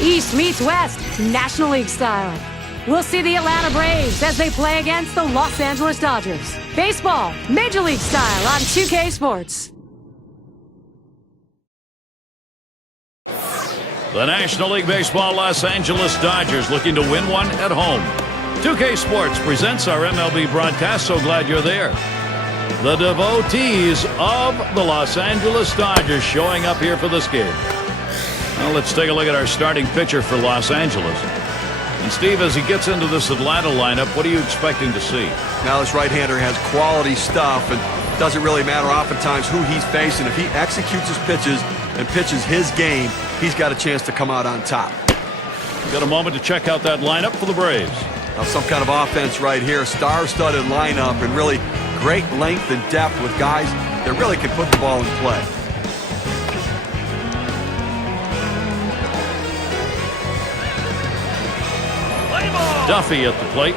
East meets West, National League style. We'll see the Atlanta Braves as they play against the Los Angeles Dodgers. Baseball, Major League style on 2K Sports. The National League Baseball Los Angeles Dodgers looking to win one at home. 2K Sports presents our MLB broadcast. So glad you're there. The devotees of the Los Angeles Dodgers showing up here for this game. Well, let's take a look at our starting pitcher for Los Angeles. And Steve, as he gets into this Atlanta lineup, what are you expecting to see? Now this right-hander has quality stuff, and it doesn't really matter oftentimes who he's facing. If he executes his pitches and pitches his game, he's got a chance to come out on top. We've got a moment to check out that lineup for the Braves. Now some kind of offense right here, star-studded lineup, and really great length and depth with guys that really can put the ball in play. Duffy at the plate.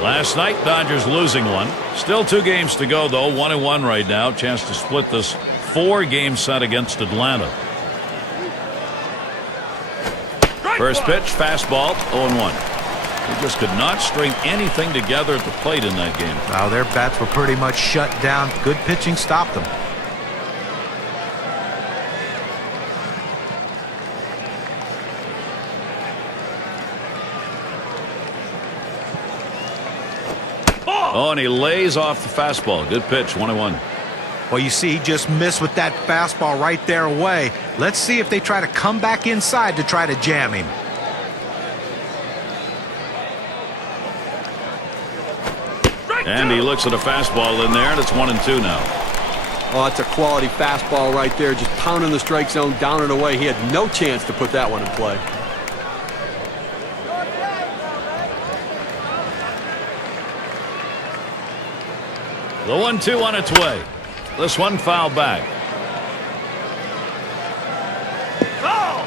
Last night, Dodgers losing one. Still 2 games to go, though. 1-1 right now. Chance to split this 4-game set against Atlanta. First pitch, fastball, 0-1. They just could not string anything together at the plate in that game. Wow, their bats were pretty much shut down. Good pitching stopped them. Oh, and he lays off the fastball. Good pitch, 1-1. Well, you see, he just missed with that fastball right there away. Let's see if they try to come back inside to try to jam him. And he looks at a fastball in there, and it's 1-2 now. Oh, that's a quality fastball right there, just pounding the strike zone down and away. He had no chance to put that one in play. The 1-2 on its way. This one fouled back. Foul!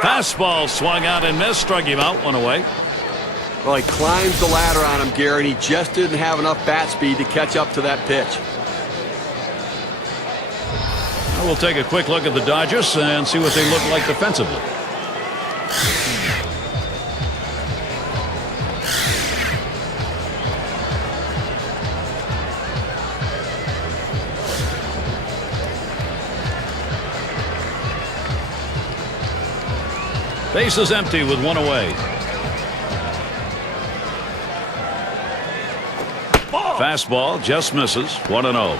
Fastball swung out and missed. Struck him out. One away. Well, he climbs the ladder on him, Gary, and he just didn't have enough bat speed to catch up to that pitch. We'll take a quick look at the Dodgers and see what they look like defensively. Base is empty with 1 away. Fastball just misses. 1-0.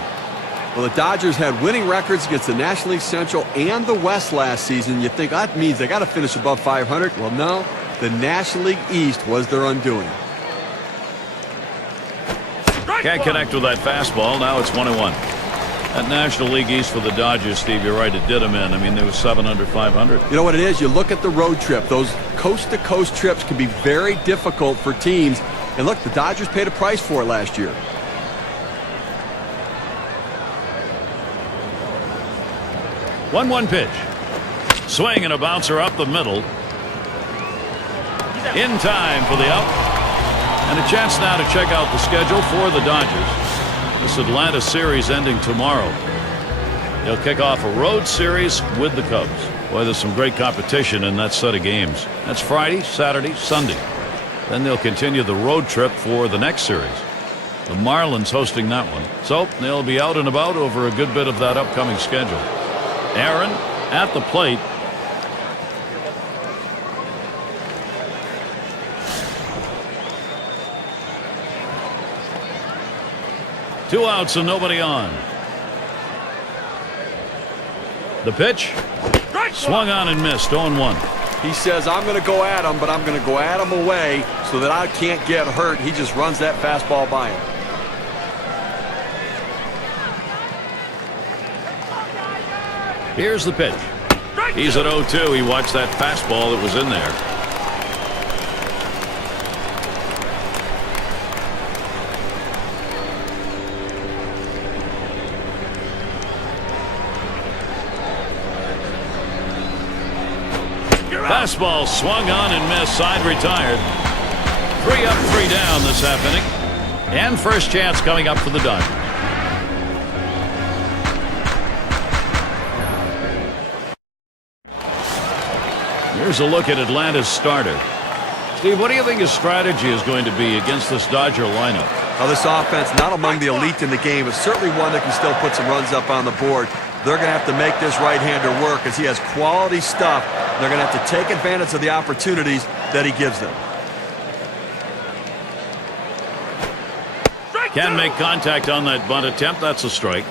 Well, the Dodgers had winning records against the National League Central and the West last season. You think that means they got to finish above 500. Well, no, the National League East was their undoing. Can't connect with that fastball. Now it's 1-1. That National League East for the Dodgers, Steve, you're right, it did them in. I mean, they were 7 under 500. You know what it is? You look at the road trip. Those coast-to-coast trips can be very difficult for teams. And look, the Dodgers paid a price for it last year. 1-1 pitch. Swing and a bouncer up the middle. In time for the out. And a chance now to check out the schedule for the Dodgers. This Atlanta series ending tomorrow. They'll kick off a road series with the Cubs. Boy, there's some great competition in that set of games. That's Friday, Saturday, Sunday. Then they'll continue the road trip for the next series. The Marlins hosting that one. So they'll be out and about over a good bit of that upcoming schedule. Aaron at the plate. Two outs and nobody on. The pitch. Swung on and missed. 0-1. He says, I'm going to go at him, but I'm going to go at him away so that I can't get hurt. He just runs that fastball by him. Here's the pitch. He's at 0-2. He watched that fastball that was in there. Fastball swung on and missed. Side retired. 3 up, 3 down this half inning. And first chance coming up for the Dodgers. Here's a look at Atlanta's starter. Steve, what do you think his strategy is going to be against this Dodger lineup? Well, this offense, not among the elite in the game, but certainly one that can still put some runs up on the board. They're going to have to make this right-hander work as he has quality stuff. They're going to have to take advantage of the opportunities that he gives them. Can make contact on that bunt attempt. That's a strike.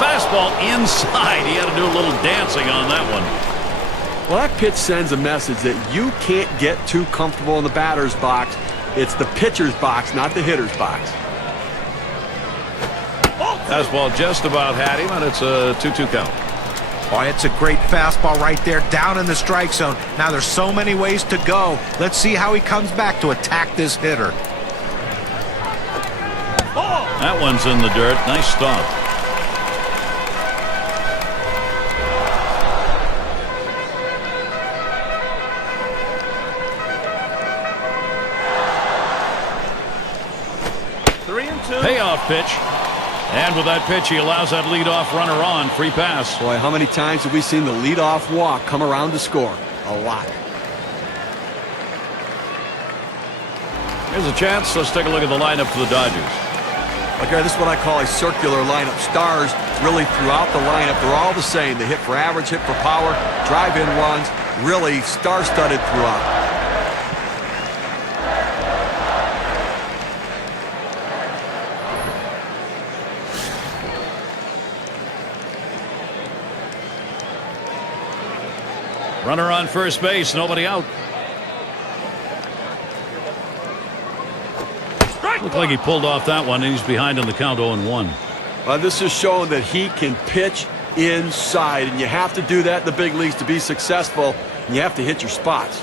Fastball inside. He had to do a little dancing on that one. Well, that pitch sends a message that you can't get too comfortable in the batter's box. It's the pitcher's box, not the hitter's box. Fastball just about had him, and it's a 2-2 count. Oh, it's a great fastball right there, down in the strike zone. Now there's so many ways to go. Let's see how he comes back to attack this hitter. That one's in the dirt. Nice stop. Payoff pitch. And with that pitch, he allows that leadoff runner on. Free pass. Boy, how many times have we seen the leadoff walk come around to score? A lot. Here's a chance. Let's take a look at the lineup for the Dodgers. Okay, this is what I call a circular lineup. Stars really throughout the lineup. They're all the same. They hit for average, hit for power, drive-in runs. Really star-studded throughout. Runner on first base, nobody out. Looked like he pulled off that one, and he's behind on the count 0-1. This is showing that he can pitch inside, and you have to do that in the big leagues to be successful, and you have to hit your spots.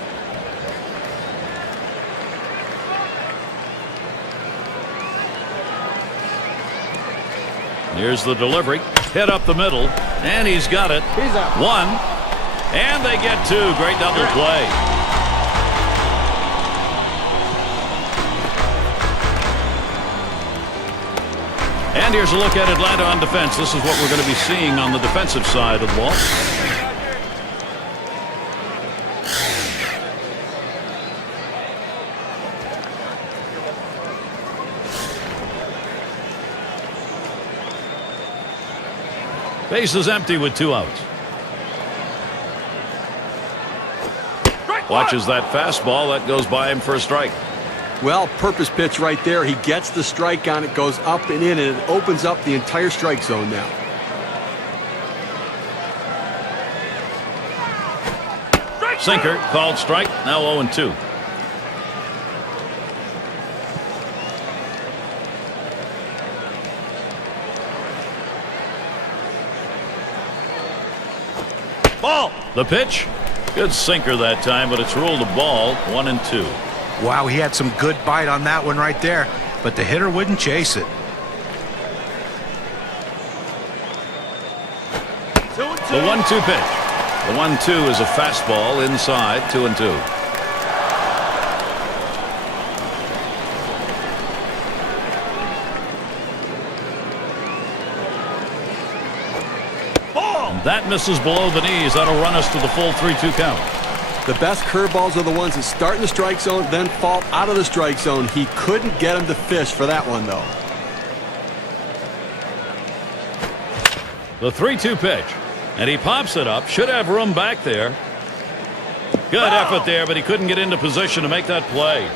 Here's the delivery. Hit up the middle, and he's got it. He's out. One. And they get two. Great double play. And here's a look at Atlanta on defense. This is what we're going to be seeing on the defensive side of the ball. Base is empty with 2 outs. Watches that fastball. That goes by him for a strike. Well, purpose pitch right there. He gets the strike on it, goes up and in, and it opens up the entire strike zone now. Sinker, called strike. Now 0-2. Ball. The pitch. Good sinker that time, but it's ruled a ball. 1-2. Wow, he had some good bite on that one right there, but the hitter wouldn't chase it. The 1-2 pitch. The 1-2 is a fastball inside. 2-2. That misses below the knees. That'll run us to the full 3-2 count. The best curveballs are the ones that start in the strike zone, then fall out of the strike zone. He couldn't get him to fish for that one, though. The 3-2 pitch. And he pops it up. Should have room back there. Good effort there, but he couldn't get into position to make that play.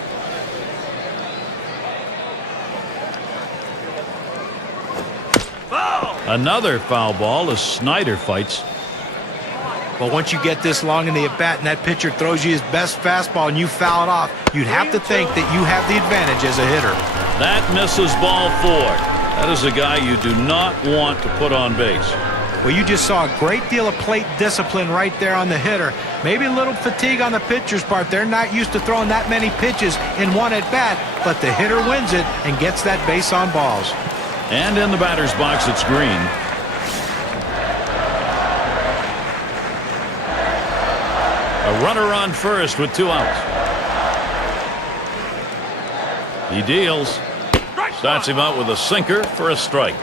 Another foul ball as Snyder fights. But once you get this long in the at-bat and that pitcher throws you his best fastball and you foul it off, you'd have to think that you have the advantage as a hitter. That misses ball 4. That is a guy you do not want to put on base. Well, you just saw a great deal of plate discipline right there on the hitter. Maybe a little fatigue on the pitcher's part. They're not used to throwing that many pitches in one at-bat, but the hitter wins it and gets that base on balls. And in the batter's box, it's Green. A runner on first with 2 outs. He deals. Starts him out with a sinker for a strike.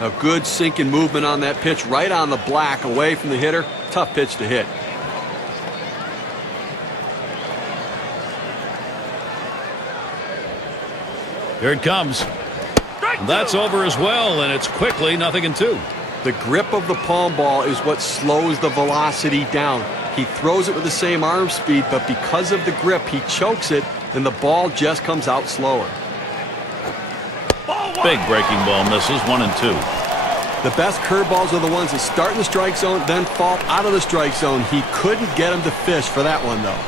A good sinking movement on that pitch, right on the black, away from the hitter. Tough pitch to hit. Here it comes. That's over as well, and it's quickly 0-2. The grip of the palm ball is what slows the velocity down. He throws it with the same arm speed, but because of the grip, he chokes it, and the ball just comes out slower. Big breaking ball misses, 1-2. The best curveballs are the ones that start in the strike zone, then fall out of the strike zone. He couldn't get him to fish for that one, though.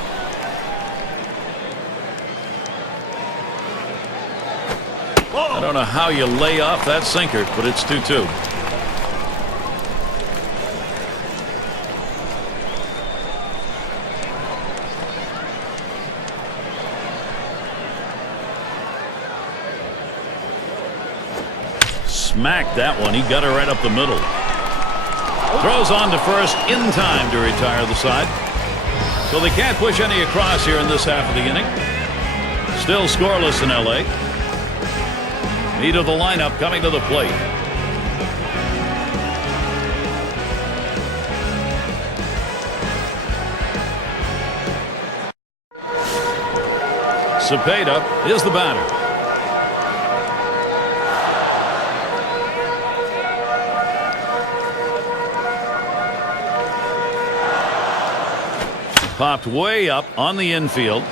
I don't know how you lay off that sinker, but it's 2-2. Smacked that one. He got it right up the middle. Throws on to first in time to retire the side. So they can't push any across here in this half of the inning. Still scoreless in L.A. Meat of the lineup coming to the plate. Cepeda is the batter. Popped way up on the infield.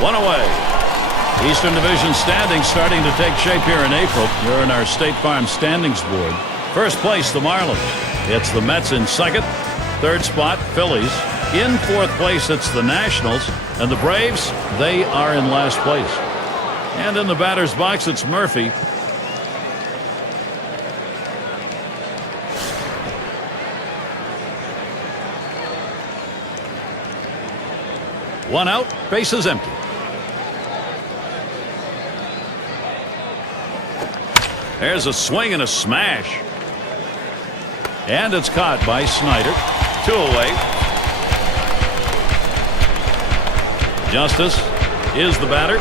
One away. Eastern Division standings starting to take shape here in April. You're in our State Farm standings board. First place, the Marlins. It's the Mets in second. Third spot, Phillies. In fourth place, it's the Nationals. And the Braves, they are in last place. And in the batter's box, it's Murphy. One out, bases empty. There's a swing and a smash. And it's caught by Snyder. 2 away. Justice is the batter.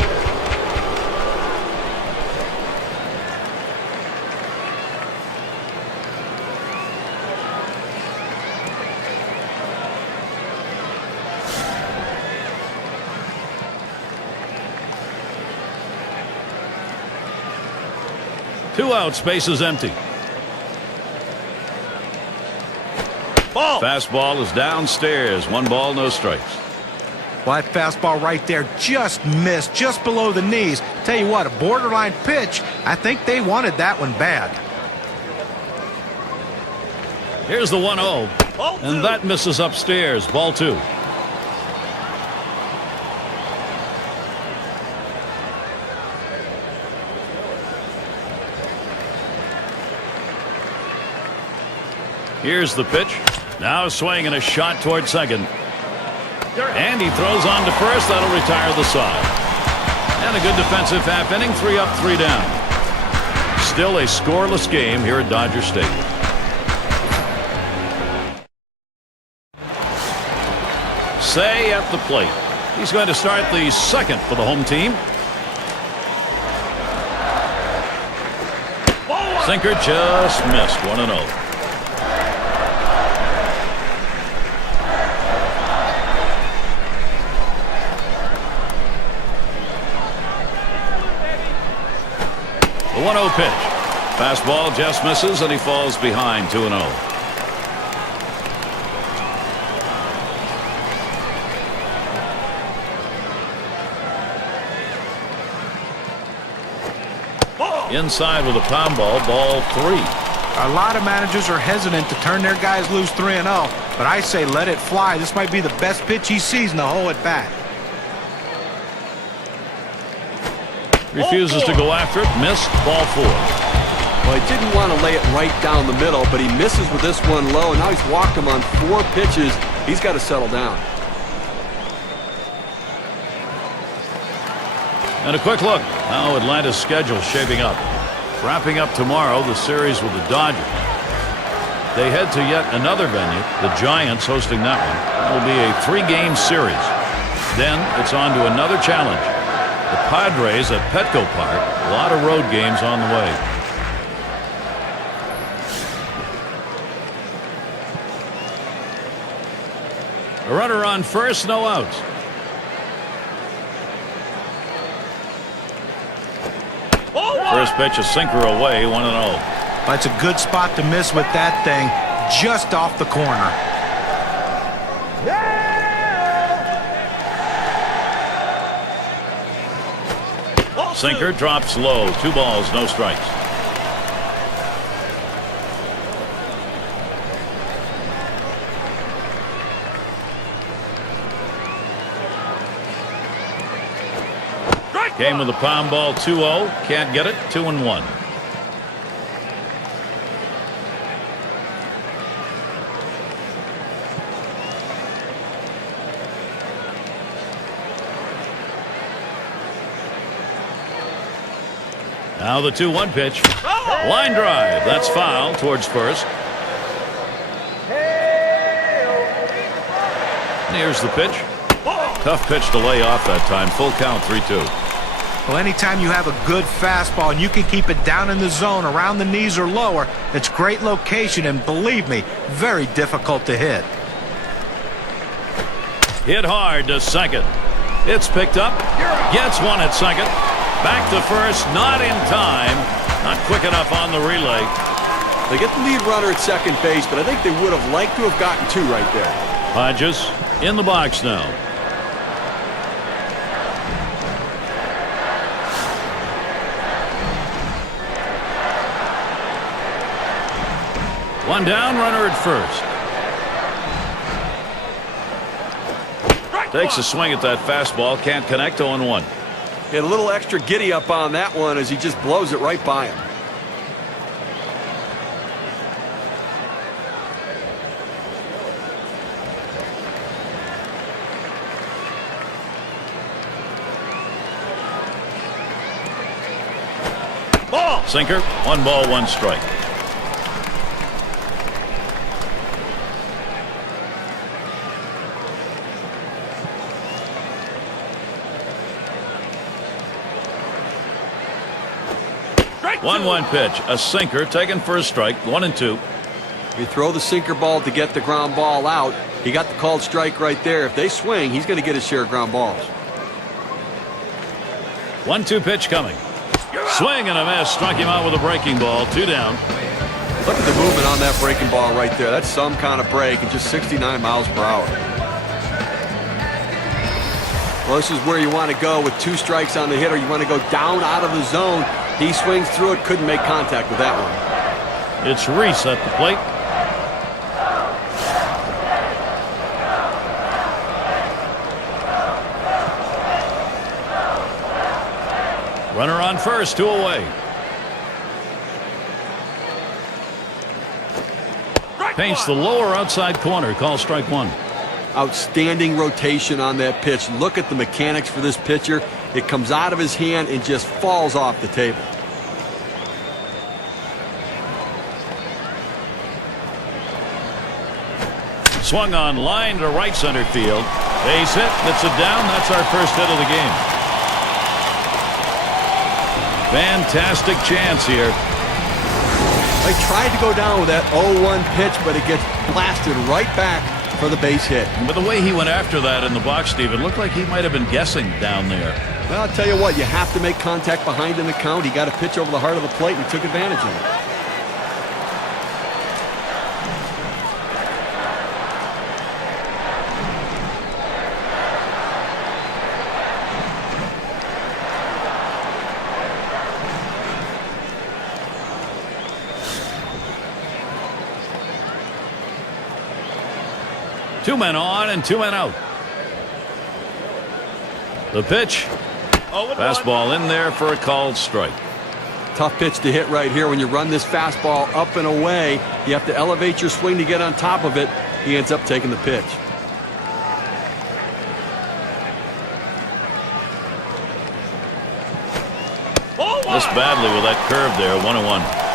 Two out, space is empty. Ball. Fastball is downstairs. 1 ball, no strikes. Well, that fastball right there just missed, just below the knees. Tell you what, a borderline pitch. I think they wanted that one bad. Here's the 1-0. And that misses upstairs. Ball 2. Here's the pitch. Now a swing and a shot toward second. And he throws on to first. That'll retire the side. And a good defensive half inning. 3 up, 3 down. Still a scoreless game here at Dodger Stadium. Say at the plate. He's going to start the second for the home team. Sinker just missed. 1-0. The 1-0 pitch. Fastball just misses, and he falls behind 2-0. Inside with a pound ball, ball 3. A lot of managers are hesitant to turn their guys loose 3-0, but I say let it fly. This might be the best pitch he sees in the whole at bat. Refuses to go after it. Missed. Ball 4. Well, he didn't want to lay it right down the middle, but he misses with this one low, and now he's walked him on 4 pitches. He's got to settle down. And a quick look how Atlanta's schedule shaping up. Wrapping up tomorrow, the series with the Dodgers. They head to yet another venue, the Giants hosting that one. It will be a 3-game series. Then it's on to another challenge. The Padres at Petco Park. A lot of road games on the way. A runner on first, no outs. First pitch, a sinker away, 1-0. That's a good spot to miss with that thing, just off the corner. Sinker drops low. 2 balls, no strikes. Game with a pound ball, 2-0. Can't get it, 2-1. Now the 2-1 pitch. Line drive. That's foul towards first. Here's the pitch. Tough pitch to lay off that time. Full count, 3-2. Well, anytime you have a good fastball and you can keep it down in the zone around the knees or lower, it's great location, and believe me, very difficult to hit. Hit hard to second. It's picked up. Gets one at second. Back to first, not in time. Not quick enough on the relay. They get the lead runner at second base, but I think they would have liked to have gotten 2 right there. Hodges in the box now. One down, runner at first. Takes a swing at that fastball, can't connect. 0-1. Get a little extra giddy up on that one as he just blows it right by him. Ball. Sinker. 1 ball, 1 strike. One pitch, a sinker taken for a strike, 1-2. You throw the sinker ball to get the ground ball out. He got the called strike right there. If they swing, he's going to get his share of ground balls. 1-2 pitch coming. Swing and a miss. Struck him out with a breaking ball. 2 down. Look at the movement on that breaking ball right there. That's some kind of break at just 69 miles per hour. Well, this is where you want to go with 2 strikes on the hitter. You want to go down out of the zone. He swings through it, couldn't make contact with that one. It's Reese at the plate. Runner on first, 2 away. Paints the lower outside corner. Call strike 1. Outstanding rotation on that pitch. Look at the mechanics for this pitcher. It comes out of his hand and just falls off the table. Swung on line to right center field. Base hit. Gets it down. That's our first hit of the game. Fantastic chance here. They tried to go down with that 0-1 pitch, but it gets blasted right back for the base hit. But the way he went after that in the box, Steven, looked like he might have been guessing down there. Well, I'll tell you what, you have to make contact behind in the count. He got a pitch over the heart of the plate and he took advantage of it. Two men on and 2 men out. The pitch. Fastball in there for a called strike. Tough pitch to hit right here. When you run this fastball up and away, you have to elevate your swing to get on top of it. He ends up taking the pitch. Missed badly with that curve there. 1-1.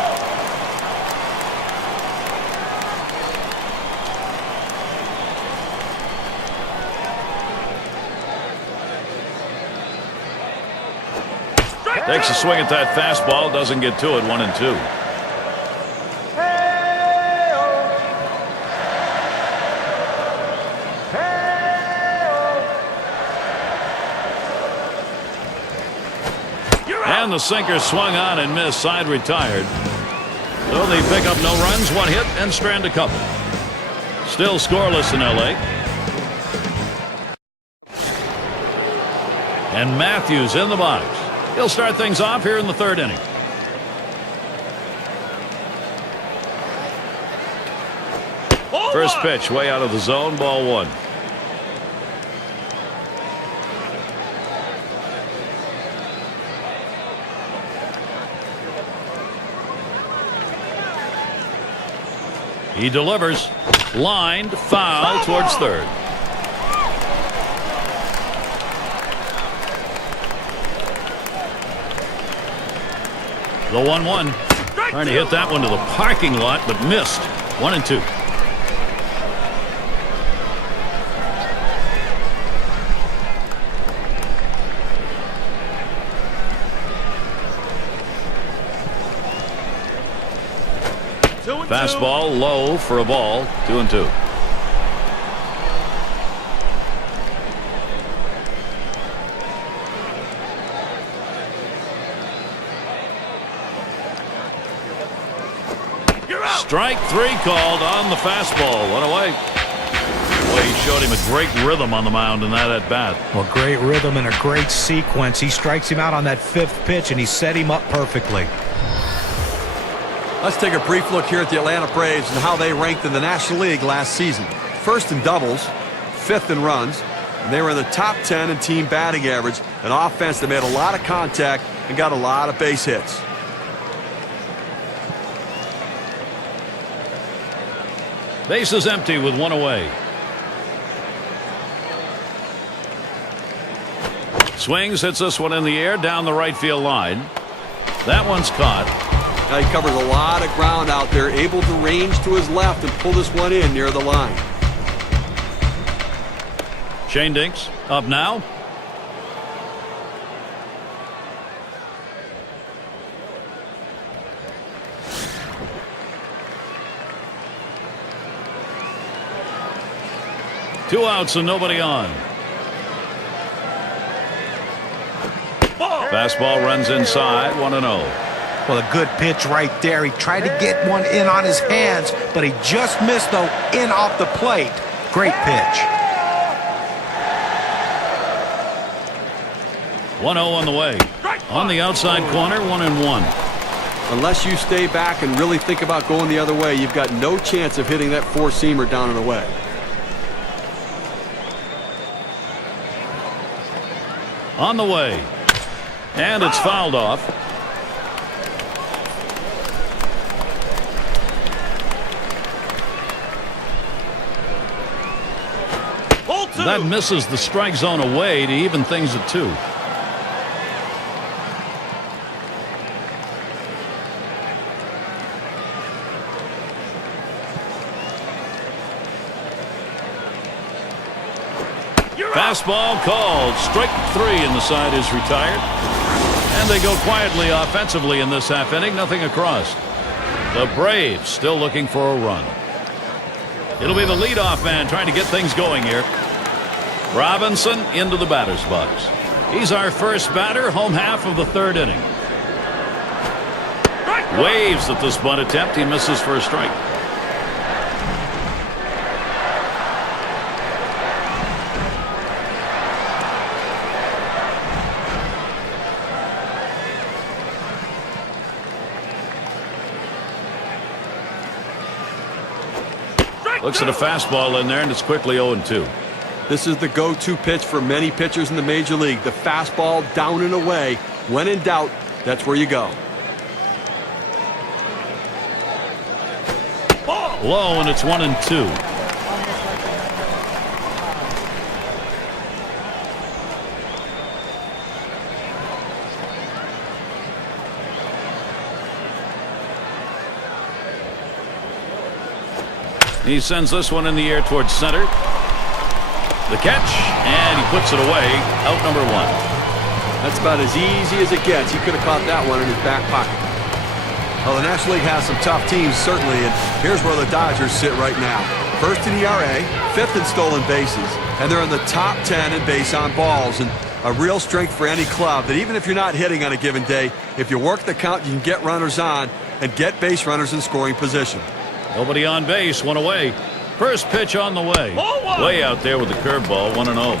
Takes a swing at that fastball, doesn't get to it. 1-2. And the sinker swung on and missed. Side retired. So they pick up no runs, one hit, and strand a couple. Still scoreless in LA. And Matthews in the box. He'll start things off here in the third inning. First pitch way out of the zone, ball one. He delivers. Lined, foul towards third. The 1-1. Trying to hit that one to the parking lot, but missed. 1-2. Fastball low for a ball. 2-2. Strike three called on the fastball. One away. Boy, he showed him a great rhythm on the mound in that at bat. Well, great rhythm and a great sequence. He strikes him out on that fifth pitch, and he set him up perfectly. Let's take a brief look here at the Atlanta Braves and how they ranked in the National League last season. First in doubles, fifth in runs, and they were in the top 10 in team batting average, an offense that made a lot of contact and got a lot of base hits. Bases empty with one away. Swings, hits this one in the air down the right field line. That one's caught. Now he covers a lot of ground out there, able to range to his left and pull this one in near the line. Shane Dinks up now. Two outs and nobody on. Fastball runs inside. 1-0. Well, a good pitch right there. He tried to get one in on his hands, but he just missed, though, in off the plate. Great pitch. 1-0 on the way. On the outside corner, 1-1. Unless you stay back and really think about going the other way, you've got no chance of hitting that four-seamer down and away. On the way. And it's fouled off. That misses the strike zone away to even things at 2. Fastball called. Strike 3 and the side is retired. And they go quietly offensively in this half inning. Nothing across. The Braves still looking for a run. It'll be the leadoff man trying to get things going here. Robinson into the batter's box. He's our first batter, home half of the third inning. Waves at this bunt attempt. He misses for a strike. Looks at a fastball in there, and it's quickly 0-2. This is the go-to pitch for many pitchers in the major league. The fastball down and away. When in doubt, that's where you go. Low, and it's 1-2. He sends this one in the air towards center. The catch, and he puts it away. Out number 1. That's about as easy as it gets. He could have caught that one in his back pocket. Well, the National League has some tough teams, certainly, and here's where the Dodgers sit right now. First in ERA, 5th in stolen bases, and they're in the top 10 in base on balls, and a real strength for any club that even if you're not hitting on a given day, if you work the count, you can get runners on and get base runners in scoring position. Nobody on base, 1 away. First pitch on the way. Way out there with the curveball, 1-0.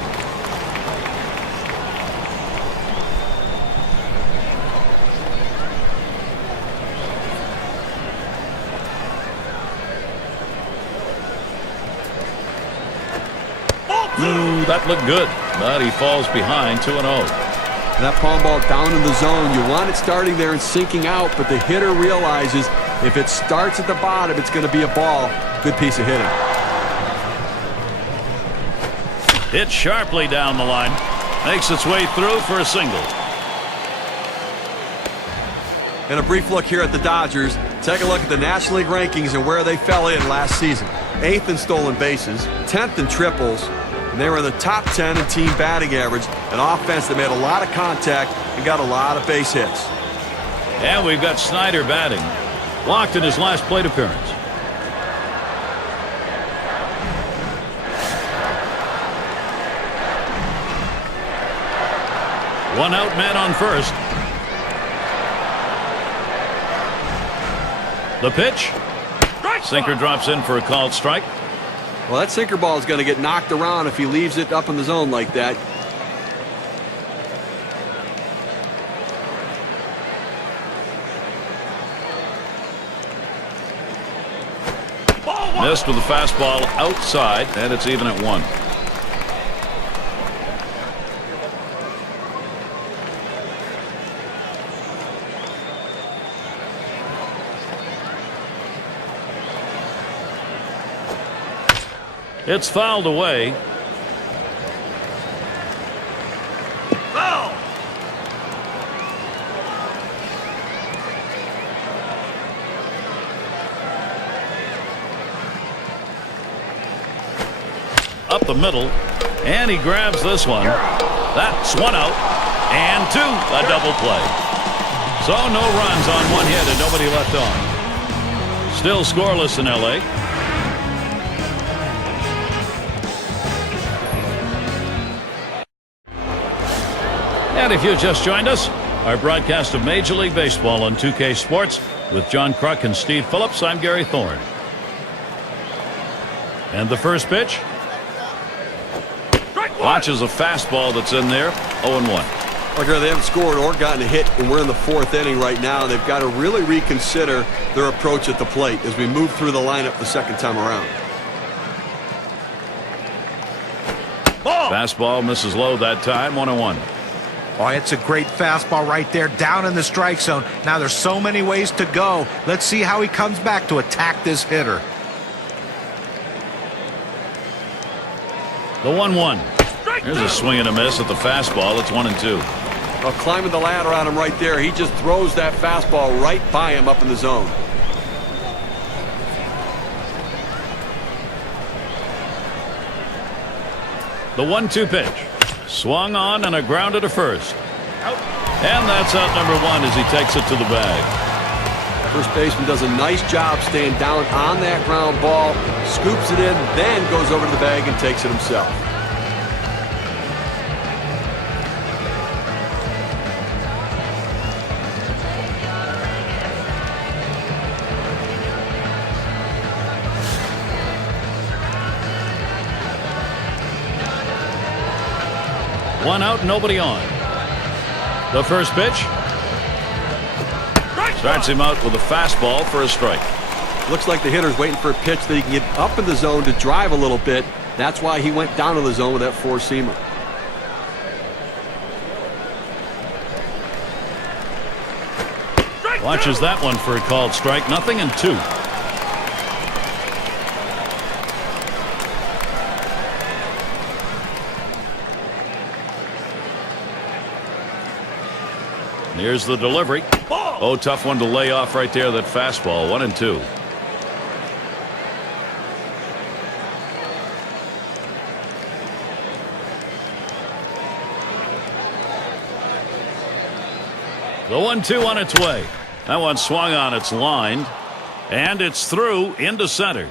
Ooh, that looked good, but he falls behind, 2-0. That palm ball down in the zone. You want it starting there and sinking out, but the hitter realizes if it starts at the bottom, it's going to be a ball. Good piece of hitting. Hit sharply down the line. Makes its way through for a single. And a brief look here at the Dodgers. Take a look at the National League rankings and where they fell in last season. 8th in stolen bases, 10th in triples, and they were in the top 10 in team batting average. An offense that made a lot of contact and got a lot of base hits. And we've got Snyder batting. Walked in his last plate appearance. One out, man on first. The pitch. Sinker drops in for a called strike. Well, that sinker ball is going to get knocked around if he leaves it up in the zone like that. Missed with the fastball outside, and it's even at 1. It's fouled away. Up the middle, and he grabs this one. That's 1 out, and 2, a double play. So no runs on 1 hit and nobody left on. Still scoreless in LA. And if you just joined us, our broadcast of Major League Baseball on 2K Sports with John Kruk and Steve Phillips. I'm Gary Thorne. And the first pitch. Watches a fastball that's in there. 0-1. Well, they haven't scored or gotten a hit, and we're in the 4th inning right now. They've got to really reconsider their approach at the plate as we move through the lineup the second time around. Fastball misses low that time. 1-1. Oh, it's a great fastball right there down in the strike zone. Now there's so many ways to go. Let's see how he comes back to attack this hitter. The 1-1. There's a swing and a miss at the fastball. It's 1-2. Well, climbing the ladder on him right there. He just throws that fastball right by him up in the zone. The 1-2 pitch. Swung on and a grounder to first. And that's out number 1 as he takes it to the bag. First baseman does a nice job staying down on that ground ball, scoops it in, then goes over to the bag and takes it himself. One out, nobody on. The first pitch. Starts him out with a fastball for a strike. Looks like the hitter's waiting for a pitch that he can get up in the zone to drive a little bit. That's why he went down to the zone with that four-seamer. Watches that one for a called strike. 0-2. Here's the delivery. Oh, tough one to lay off right there. That fastball. 1-2. The 1-2 on its way. That one swung on, it's lined, and it's through into center.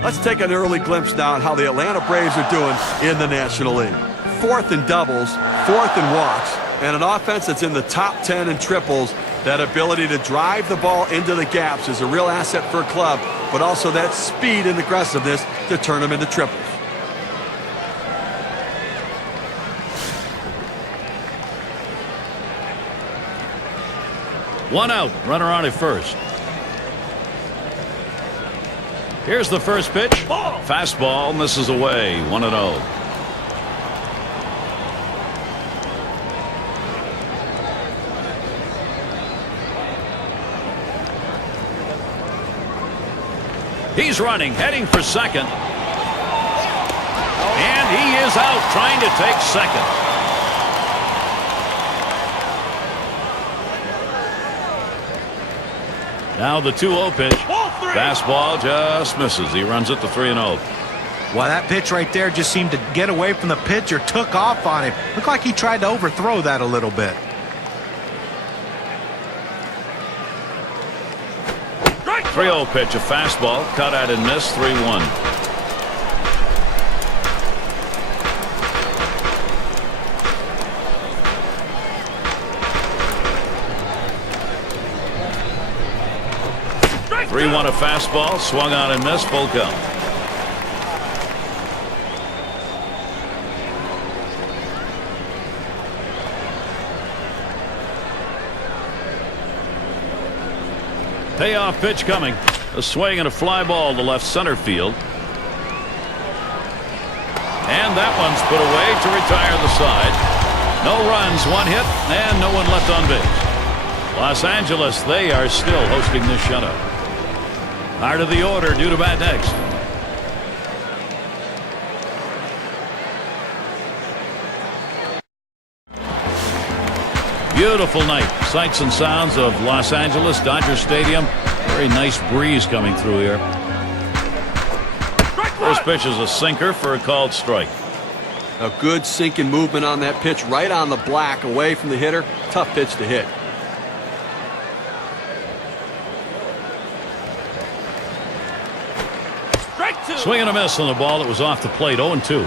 Let's take an early glimpse now at how the Atlanta Braves are doing in the National League. 4th in doubles, 4th in walks, and an offense that's in the top 10 in triples. That ability to drive the ball into the gaps is a real asset for a club, but also that speed and aggressiveness to turn them into triples. One out, runner on at first. Here's the first pitch. Fastball misses away. 1-0. He's running, heading for second. And he is out, trying to take second. Now the 2-0 pitch. Fastball just misses. He runs it to 3-0. Well, that pitch right there just seemed to get away from the pitcher, took off on him. Looked like he tried to overthrow that a little bit. Right. 3-0 pitch, a fastball, cut out and missed. 3-1. A fastball, swung on and missed. Full count. Payoff pitch coming. A swing and a fly ball to left center field. And that one's put away to retire the side. No runs, one hit, and no one left on base. Los Angeles, they are still hosting this shutout. Out of the order, due to bat next. Beautiful night. Sights and sounds of Los Angeles, Dodger Stadium. Very nice breeze coming through here. First pitch is a sinker for a called strike. A good sinking movement on that pitch, right on the black, away from the hitter. Tough pitch to hit. Swing and a miss on the ball that was off the plate. 0-2.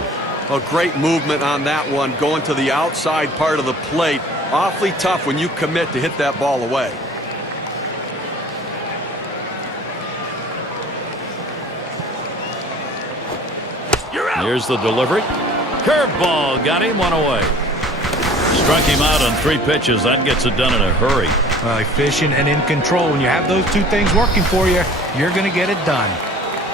A great movement on that one, going to the outside part of the plate. Awfully tough when you commit to hit that ball away. Here's the delivery. Curveball got him, one away. Struck him out on 3 pitches. That gets it done in a hurry. Efficient and in control. When you have those two things working for you, you're going to get it done.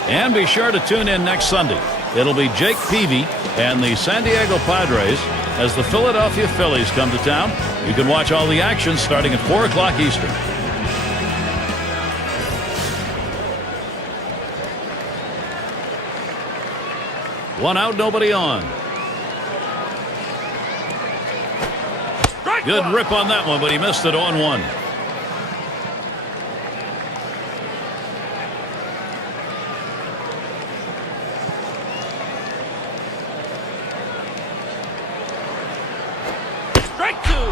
And be sure to tune in next Sunday. It'll be Jake Peavy and the San Diego Padres as the Philadelphia Phillies come to town. You can watch all the action starting at 4 o'clock Eastern. One out, nobody on. Good rip on that one, but he missed it on 1.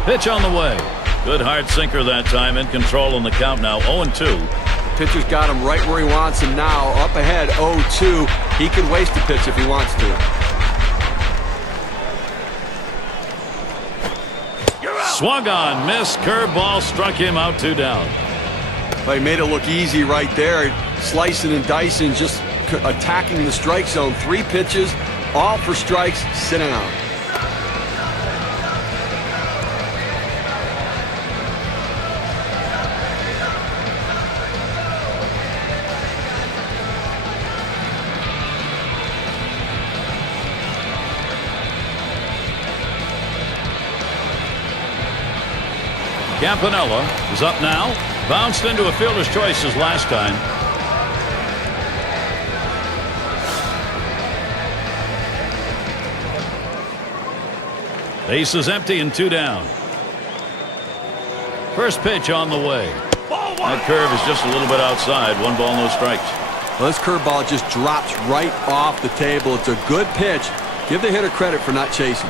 Pitch on the way. Good hard sinker that time, in control on the count now. 0-2. Pitcher's got him right where he wants him now. Up ahead, 0-2. He can waste a pitch if he wants to. Swung on, missed, curveball, struck him out, 2 down. But he made it look easy right there. Slicing and dicing, just attacking the strike zone. 3 pitches, all for strikes. Sit down. Campanella is up now. Bounced into a fielder's choices last time. Base is empty and 2 down. First pitch on the way. That curve is just a little bit outside. 1 ball, no strikes. Well, this curveball just drops right off the table. It's a good pitch. Give the hitter credit for not chasing.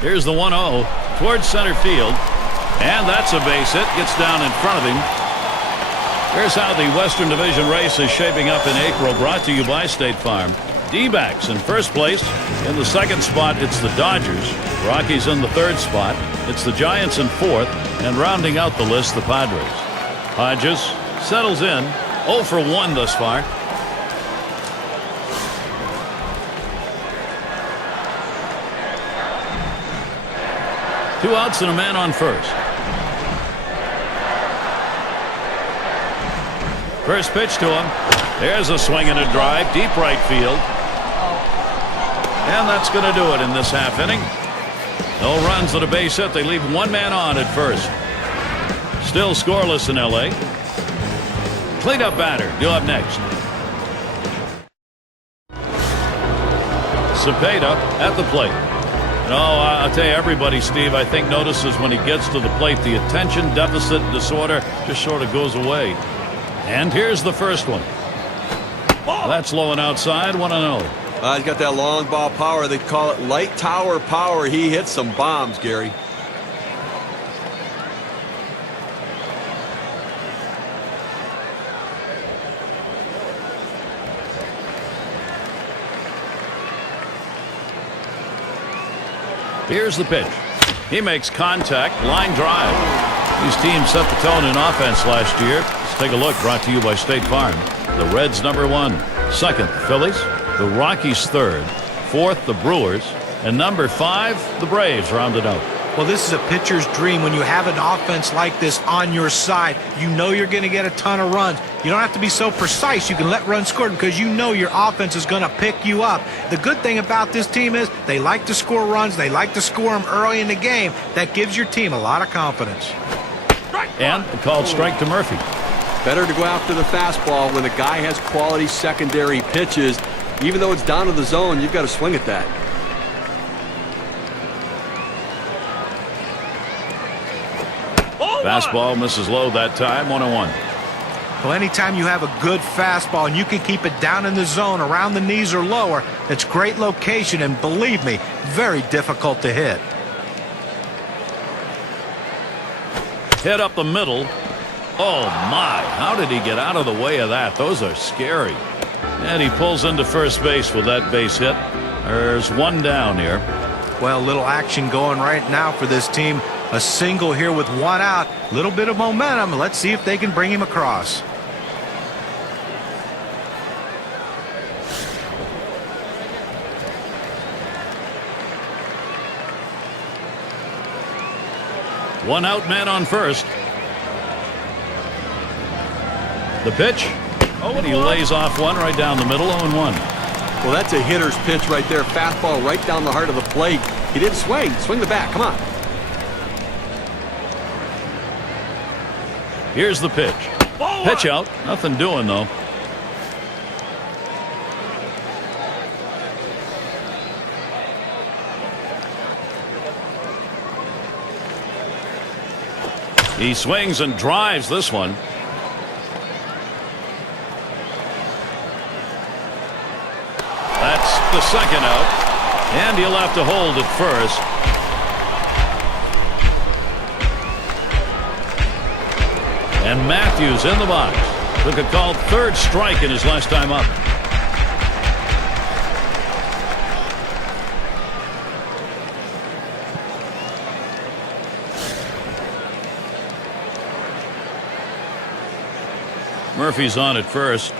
Here's the 1-0 towards center field. And that's a base hit. Gets down in front of him. Here's how the Western Division race is shaping up in April. Brought to you by State Farm. D-backs in first place. In the second spot, it's the Dodgers. Rockies in the third spot. It's the Giants in fourth. And rounding out the list, the Padres. Hodges settles in. 0 for 1 thus far. Two outs and a man on first. First pitch to him. There's a swing and a drive. Deep right field. And that's going to do it in this half inning. No runs on a base hit. They leave 1 man on at first. Still scoreless in L.A. Cleanup batter due up next. Cepeda at the plate. No, I'll tell you, everybody, Steve, I think notices when he gets to the plate, the attention deficit disorder just sort of goes away. And here's the first one. That's low and outside, 1-0. He's got that long ball power. They call it light tower power. He hits some bombs, Gary. Here's the pitch. He makes contact. Line drive. These teams set the tone in offense last year. Let's take a look. Brought to you by State Farm. The Reds #1. Second, the Phillies. The Rockies third. Fourth, the Brewers. And number 5, the Braves rounded out. Well, this is a pitcher's dream. When you have an offense like this on your side, you know you're going to get a ton of runs. You don't have to be so precise. You can let runs score because you know your offense is going to pick you up. The good thing about this team is they like to score runs. They like to score them early in the game. That gives your team a lot of confidence. And a called strike to Murphy. Better to go after the fastball when the guy has quality secondary pitches. Even though it's down to the zone, you've got to swing at that. Fastball misses low that time, 1-1. Well, anytime you have a good fastball and you can keep it down in the zone around the knees or lower, it's great location and, believe me, very difficult to hit. Hit up the middle. Oh, my. How did he get out of the way of that? Those are scary. And he pulls into first base with that base hit. There's 1 down here. Well, little action going right now for this team. A single here with 1 out. Little bit of momentum. Let's see if they can bring him across. One out, man on first. The pitch. And he lays off one right down the middle, 0-1. Well, that's a hitter's pitch right there. Fastball right down the heart of the plate. He didn't swing. Swing the bat. Come on. Here's the pitch. Pitch out. Nothing doing, though. He swings and drives this one. That's the second out. And he'll have to hold at first. And Matthews in the box. Took a called third strike in his last time up. Murphy's on at first.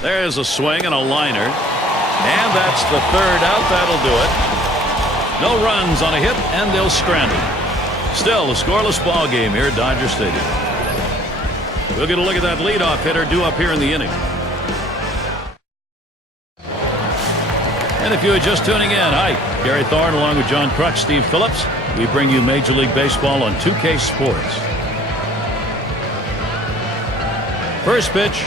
There's a swing and a liner. And that's the third out. That'll do it. No runs on a hit, and they'll strand it. Still a scoreless ball game here at Dodger Stadium. We'll get a look at that leadoff hitter due up here in the inning. And if you are just tuning in, hi, Gary Thorne along with John Crutch, Steve Phillips. We bring you Major League Baseball on 2K Sports. First pitch.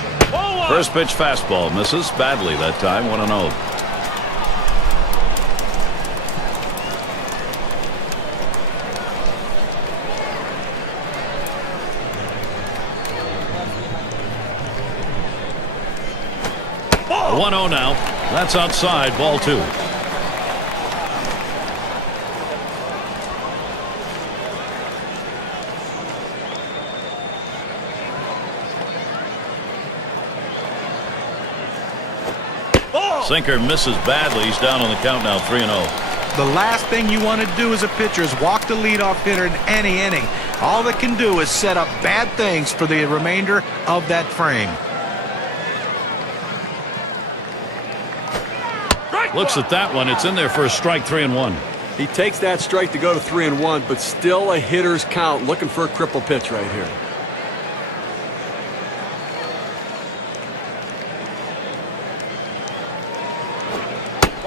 First pitch fastball misses badly that time. 1-0. Oh. 1-0 now. That's outside. Ball 2. Sinker misses badly. He's down on the count now, 3-0. The last thing you want to do as a pitcher is walk the leadoff hitter in any inning. All they can do is set up bad things for the remainder of that frame. Looks at that one. It's in there for a strike. 3-1. He takes that strike to go to 3-1, but still a hitter's count. Looking for a cripple pitch right here.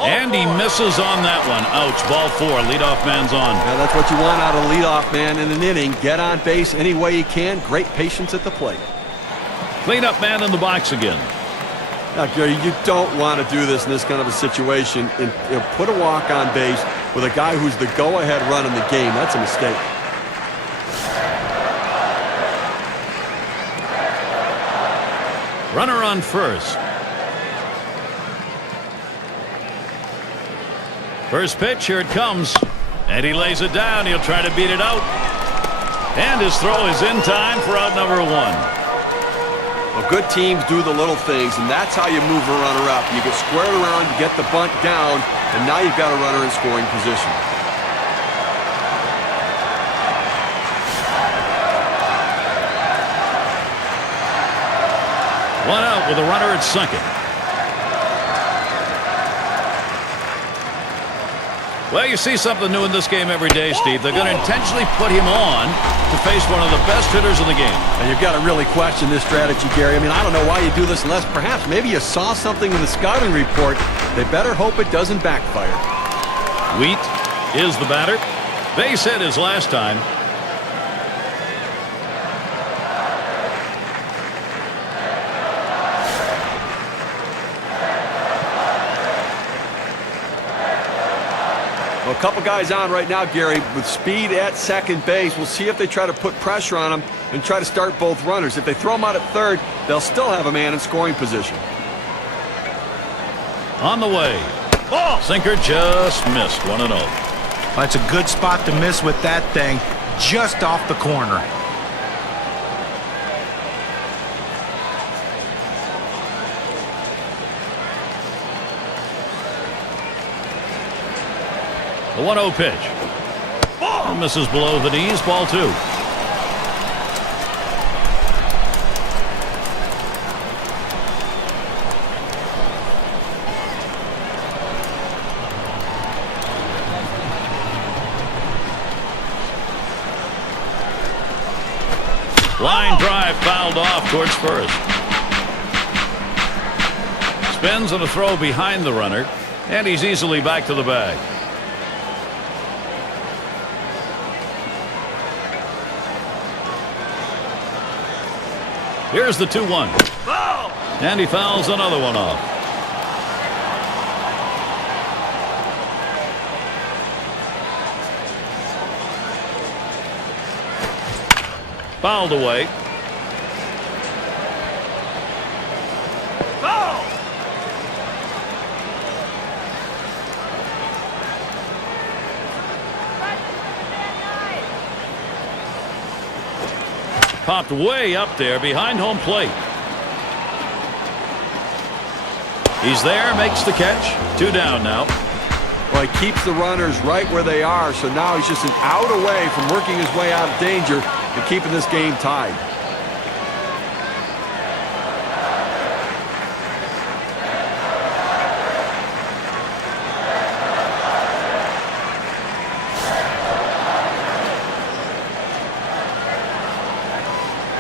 And he misses on that one. Ouch. Ball 4. Leadoff man's on. Yeah, that's what you want out of a leadoff man in an inning. Get on base any way you can. Great patience at the plate. Cleanup man in the box again. Now, Gary, you don't want to do this in this kind of a situation and put a walk on base with a guy who's the go-ahead run in the game. That's a mistake. Runner on first. First pitch, here it comes. And he lays it down. He'll try to beat it out. And his throw is in time for out number 1. Well, good teams do the little things, and that's how you move a runner up. You get squared around, you get the bunt down, and now you've got a runner in scoring position. One out with a runner at second. Well, you see something new in this game every day, Steve. They're going to intentionally put him on to face one of the best hitters in the game. And you've got to really question this strategy, Gary. I mean, I don't know why you do this unless perhaps maybe you saw something in the scouting report. They better hope it doesn't backfire. Wheat is the batter. Base hit his last time. Well, a couple guys on right now, Gary, with speed at second base. We'll see if they try to put pressure on him and try to start both runners. If they throw him out at third, they'll still have a man in scoring position. On the way. Ball. Sinker just missed. 1-0. That's a good spot to miss with that thing, just off the corner. The 1-0 pitch. Ball. Misses below the knees. Ball 2. Line drive fouled off towards first. Spins on a throw behind the runner, and he's easily back to the bag. Here's the 2-1. And he fouls another one off. Fouled away. Popped way up there behind home plate. He's there, makes the catch. 2 down now. Well, he keeps the runners right where they are, so now he's just an out away from working his way out of danger and keeping this game tied.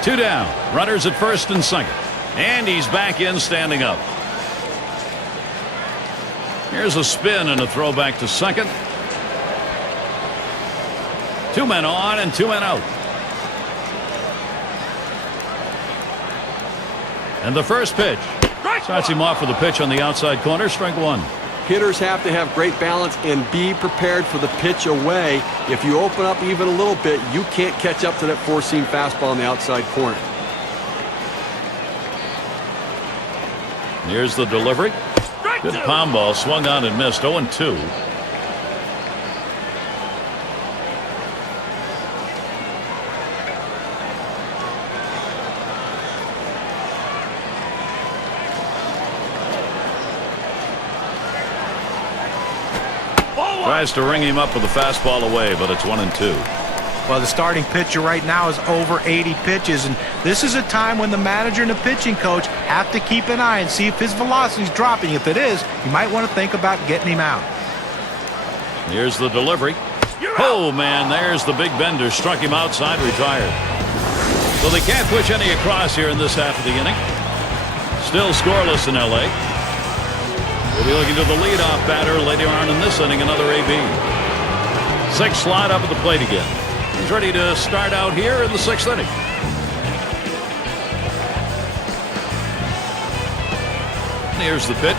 Two down. Runners at first and second. And he's back in standing up. Here's a spin and a throw back to second. 2 men on and 2 men out. And the first pitch. Starts him off with a pitch on the outside corner. Strike one. Hitters have to have great balance and be prepared for the pitch away. If you open up even a little bit, you can't catch up to that four-seam fastball on the outside corner. Here's the delivery. Good pound ball, swung on and missed. 0-2. Tries to ring him up with a fastball away, but it's 1-2. Well, the starting pitcher right now is over 80 pitches, and this is a time when the manager and the pitching coach have to keep an eye and see if his velocity is dropping. If it is, you might want to think about getting him out. Here's the delivery. Oh, man, there's the big bender. Struck him outside, retired. So they can't push any across here in this half of the inning. Still scoreless in L.A. We'll be looking to the leadoff batter later on in this inning, another AB. 6 slide up at the plate again. He's ready to start out here in the 6th inning. Here's the pitch.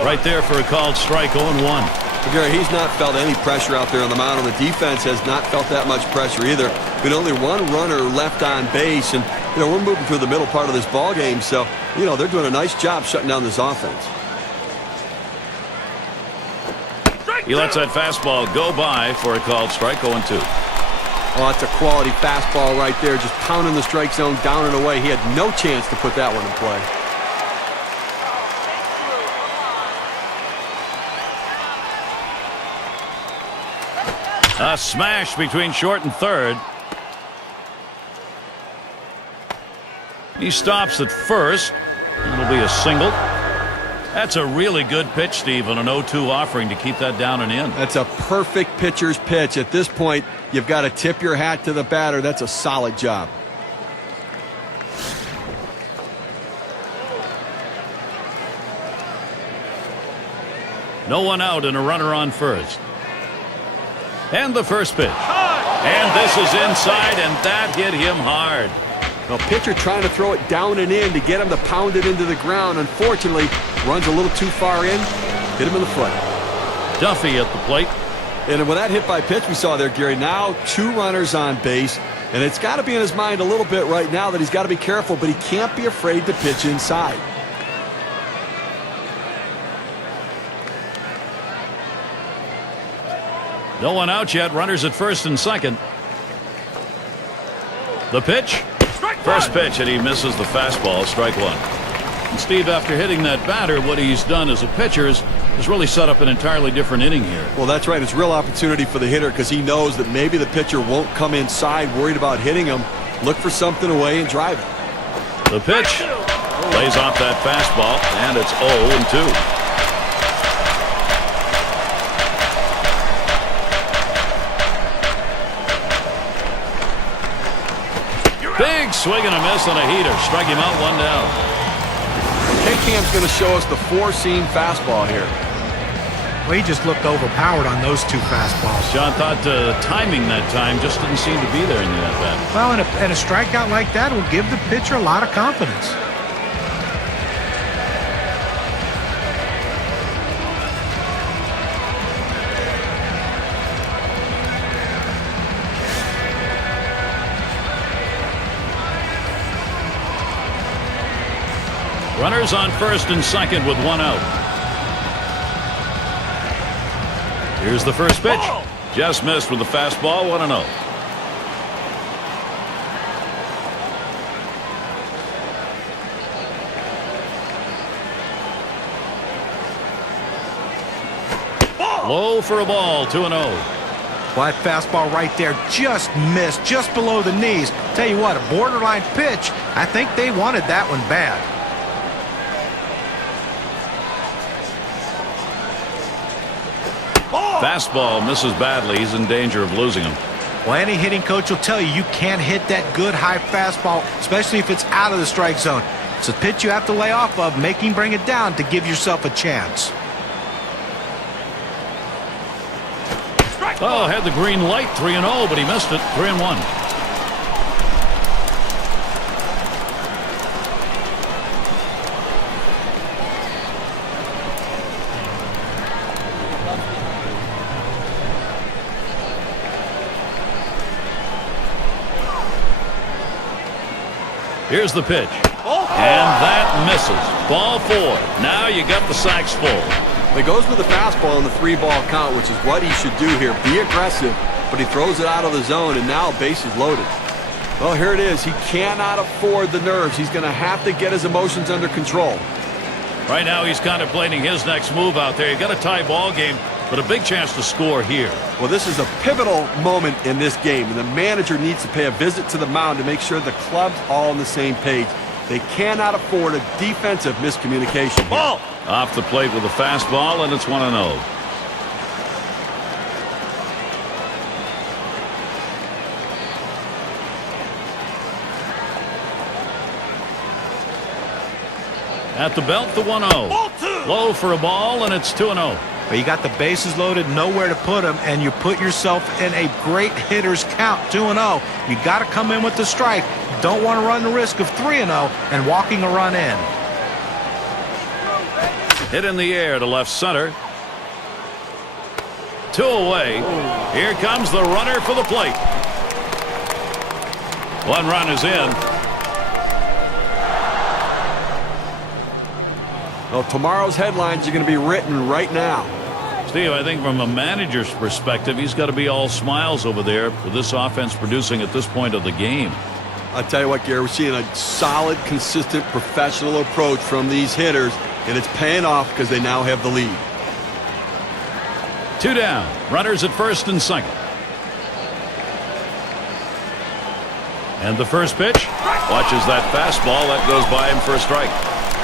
Right there for a called strike. 0-1. Gary, he's not felt any pressure out there on the mound, and the defense has not felt that much pressure either. With only 1 runner left on base, and we're moving through the middle part of this ball game, so they're doing a nice job shutting down this offense. He lets that fastball go by for a called strike. 0-2. Oh, that's a quality fastball right there, just pounding the strike zone down and away. He had no chance to put that one in play. A smash between short and third. He stops at first. It'll be a single. That's a really good pitch, Steve, on an 0-2 offering to keep that down and in. That's a perfect pitcher's pitch. At this point, you've got to tip your hat to the batter. That's a solid job. No one out and a runner on first. And the first pitch. And this is inside, and that hit him hard. The pitcher trying to throw it down and in to get him to pound it into the ground. Unfortunately, runs a little too far in. Hit him in the foot. Duffy at the plate. And with that hit by pitch we saw there, Gary, now 2 runners on base. And it's got to be in his mind a little bit right now that he's got to be careful, but he can't be afraid to pitch inside. No one out yet. Runners at first and second. The pitch. First pitch, and he misses the fastball. Strike one. And Steve, after hitting that batter, what he's done as a pitcher is really set up an entirely different inning here. Well, that's right. It's real opportunity for the hitter because he knows that maybe the pitcher won't come inside, worried about hitting him. Look for something away and drive it. The pitch. Lays off that fastball, and it's 0-2. Big swing and a miss on a heater. Strike him out, 1 down. K-Cam's going to show us the 4-seam fastball here. Well, he just looked overpowered on those 2 fastballs. John thought timing that time just didn't seem to be there in the at-bat. Well, and a strikeout like that will give the pitcher a lot of confidence. Runners on first and second with 1 out. Here's the first pitch. Just missed with the fastball. 1-0. Low for a ball. 2-0. Well, that fastball right there just missed, just below the knees. Tell you what, a borderline pitch. I think they wanted that one bad. Fastball misses badly. He's in danger of losing him. Well, any hitting coach will tell you can't hit that good high fastball, especially if it's out of the strike zone. It's a pitch you have to lay off of, make him bring it down to give yourself a chance. Oh, had the green light, 3-0, but he missed it, 3-1. Here's the pitch. And that misses. Ball 4. Now you got the sacks full. He goes with the fastball in the 3-ball count, which is what he should do here. Be aggressive, but he throws it out of the zone, and now bases loaded. Well, here it is. He cannot afford the nerves. He's going to have to get his emotions under control. Right now he's contemplating his next move out there. You got a tie ball game, but a big chance to score here. Well, this is a pivotal moment in this game, and the manager needs to pay a visit to the mound to make sure the club's all on the same page. They cannot afford a defensive miscommunication. Ball! Off the plate with a fastball, and it's 1-0. At the belt, the 1-0. Low for a ball, and it's 2-0. But you got the bases loaded, nowhere to put them, and you put yourself in a great hitter's count, 2-0. You got to come in with the strike. You don't want to run the risk of 3-0 and walking a run in. Hit in the air to left center. 2 away. Here comes the runner for the plate. 1 run is in. Well, tomorrow's headlines are going to be written right now. Steve, I think from a manager's perspective, he's got to be all smiles over there with this offense producing at this point of the game. I'll tell you what, Gary, we're seeing a solid, consistent, professional approach from these hitters, and it's paying off because they now have the lead. 2 down. Runners at first and second. And the first pitch. Watches that fastball. That goes by him for a strike.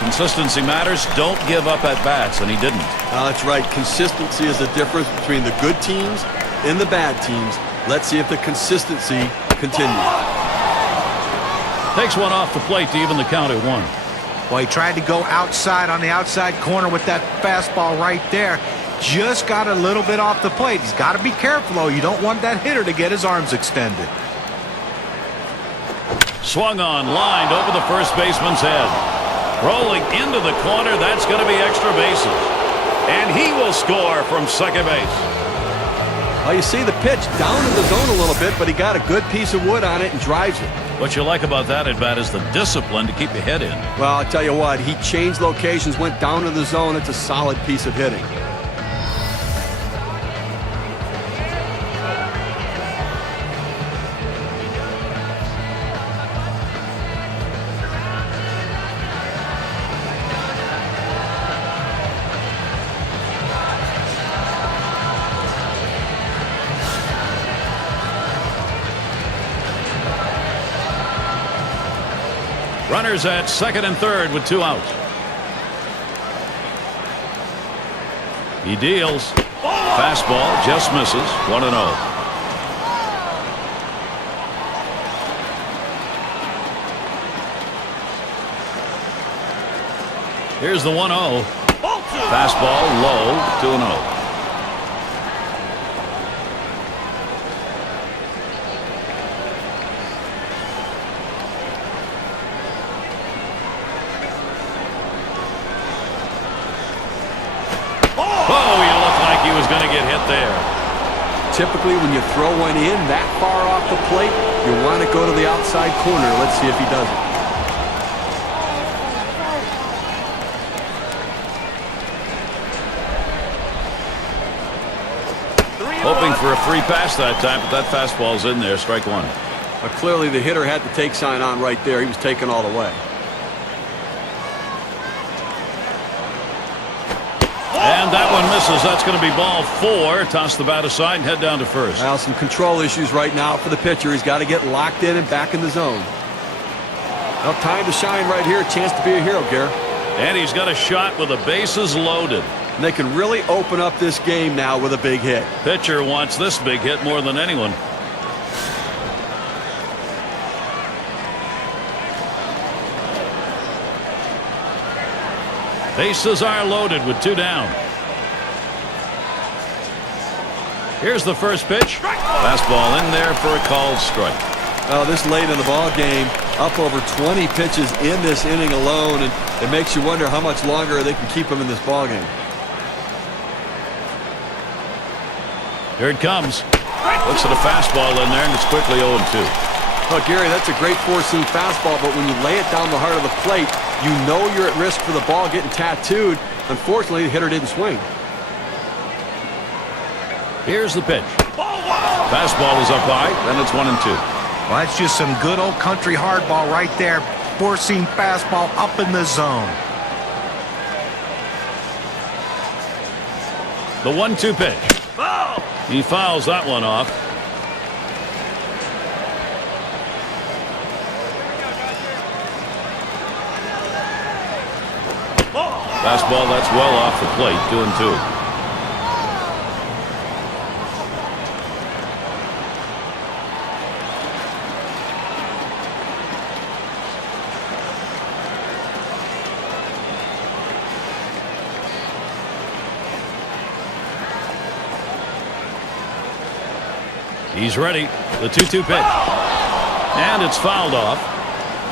Consistency matters. Don't give up at bats, and he didn't. That's right. Consistency is the difference between the good teams and the bad teams. Let's see if the consistency continues. Takes one off the plate to even the count at 1. Well, he tried to go outside on the outside corner with that fastball right there. Just got a little bit off the plate. He's got to be careful, though. You don't want that hitter to get his arms extended. Swung on, lined over the first baseman's head. Rolling into the corner, that's going to be extra bases. And he will score from second base. Well, you see the pitch down in the zone a little bit, but he got a good piece of wood on it and drives it. What you like about that at bat is the discipline to keep your head in. Well, I'll tell you what, he changed locations, went down to the zone. It's a solid piece of hitting. Runners at second and third with 2 outs. He deals. Fastball just misses. 1-0. Here's the 1-0. Fastball low. 2-0. Going to get hit there. Typically, when you throw one in that far off the plate, you want to go to the outside corner. Let's see if he does it. Hoping for a free pass that time, but that fastball's in there. Strike 1. Clearly, the hitter had the take sign on right there. He was taken all the way. And that one misses. That's going to be ball 4. Toss the bat aside and head down to first. Well, some control issues right now for the pitcher. He's got to get locked in and back in the zone. Well, time to shine right here. Chance to be a hero, Gare. And he's got a shot with the bases loaded. And they can really open up this game now with a big hit. Pitcher wants this big hit more than anyone. Bases are loaded with 2 down. Here's the first pitch. Fastball in there for a called strike. This late in the ball game, up over 20 pitches in this inning alone, and it makes you wonder how much longer they can keep him in this ball game. Here it comes. Looks at a fastball in there, and it's quickly 0-2. Oh, Gary, that's a great four-seam fastball, but when you lay it down the heart of the plate, you know you're at risk for the ball getting tattooed. Unfortunately, the hitter didn't swing. Here's the pitch. Fastball is up high, and it's 1-2. Well, that's just some good old country hardball right there. Four-seam fastball up in the zone. The 1-2 pitch. He fouls that one off. Fastball that's well off the plate, 2-2. He's ready. The 2-2 pitch. And it's fouled off.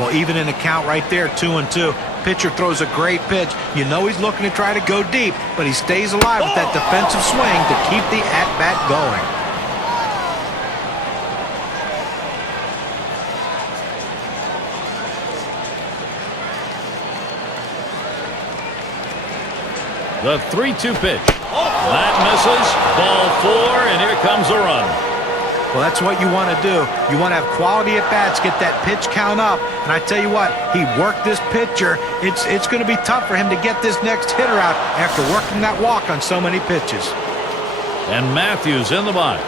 Well, even in the count right there, 2-2. Pitcher throws a great pitch. You know he's looking to try to go deep, but he stays alive with that defensive swing to keep the at-bat going. The 3-2 pitch. That misses. Ball 4, and here comes a run. Well, that's what you want to do. You want to have quality at-bats, get that pitch count up. And I tell you what, he worked this pitcher. It's going to be tough for him to get this next hitter out after working that walk on so many pitches. And Matthews in the box.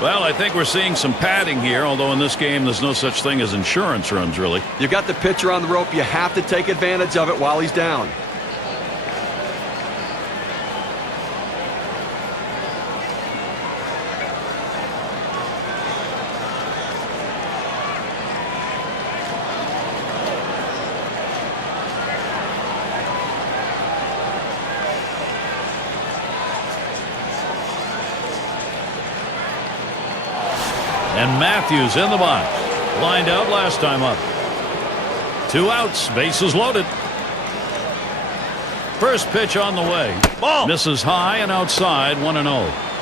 Well, I think we're seeing some padding here, although in this game there's no such thing as insurance runs, really. You got the pitcher on the rope. You have to take advantage of it while he's down. And Matthews in the box. Lined out last time up. 2 outs. Bases loaded. First pitch on the way. Ball. Misses high and outside. 1-0.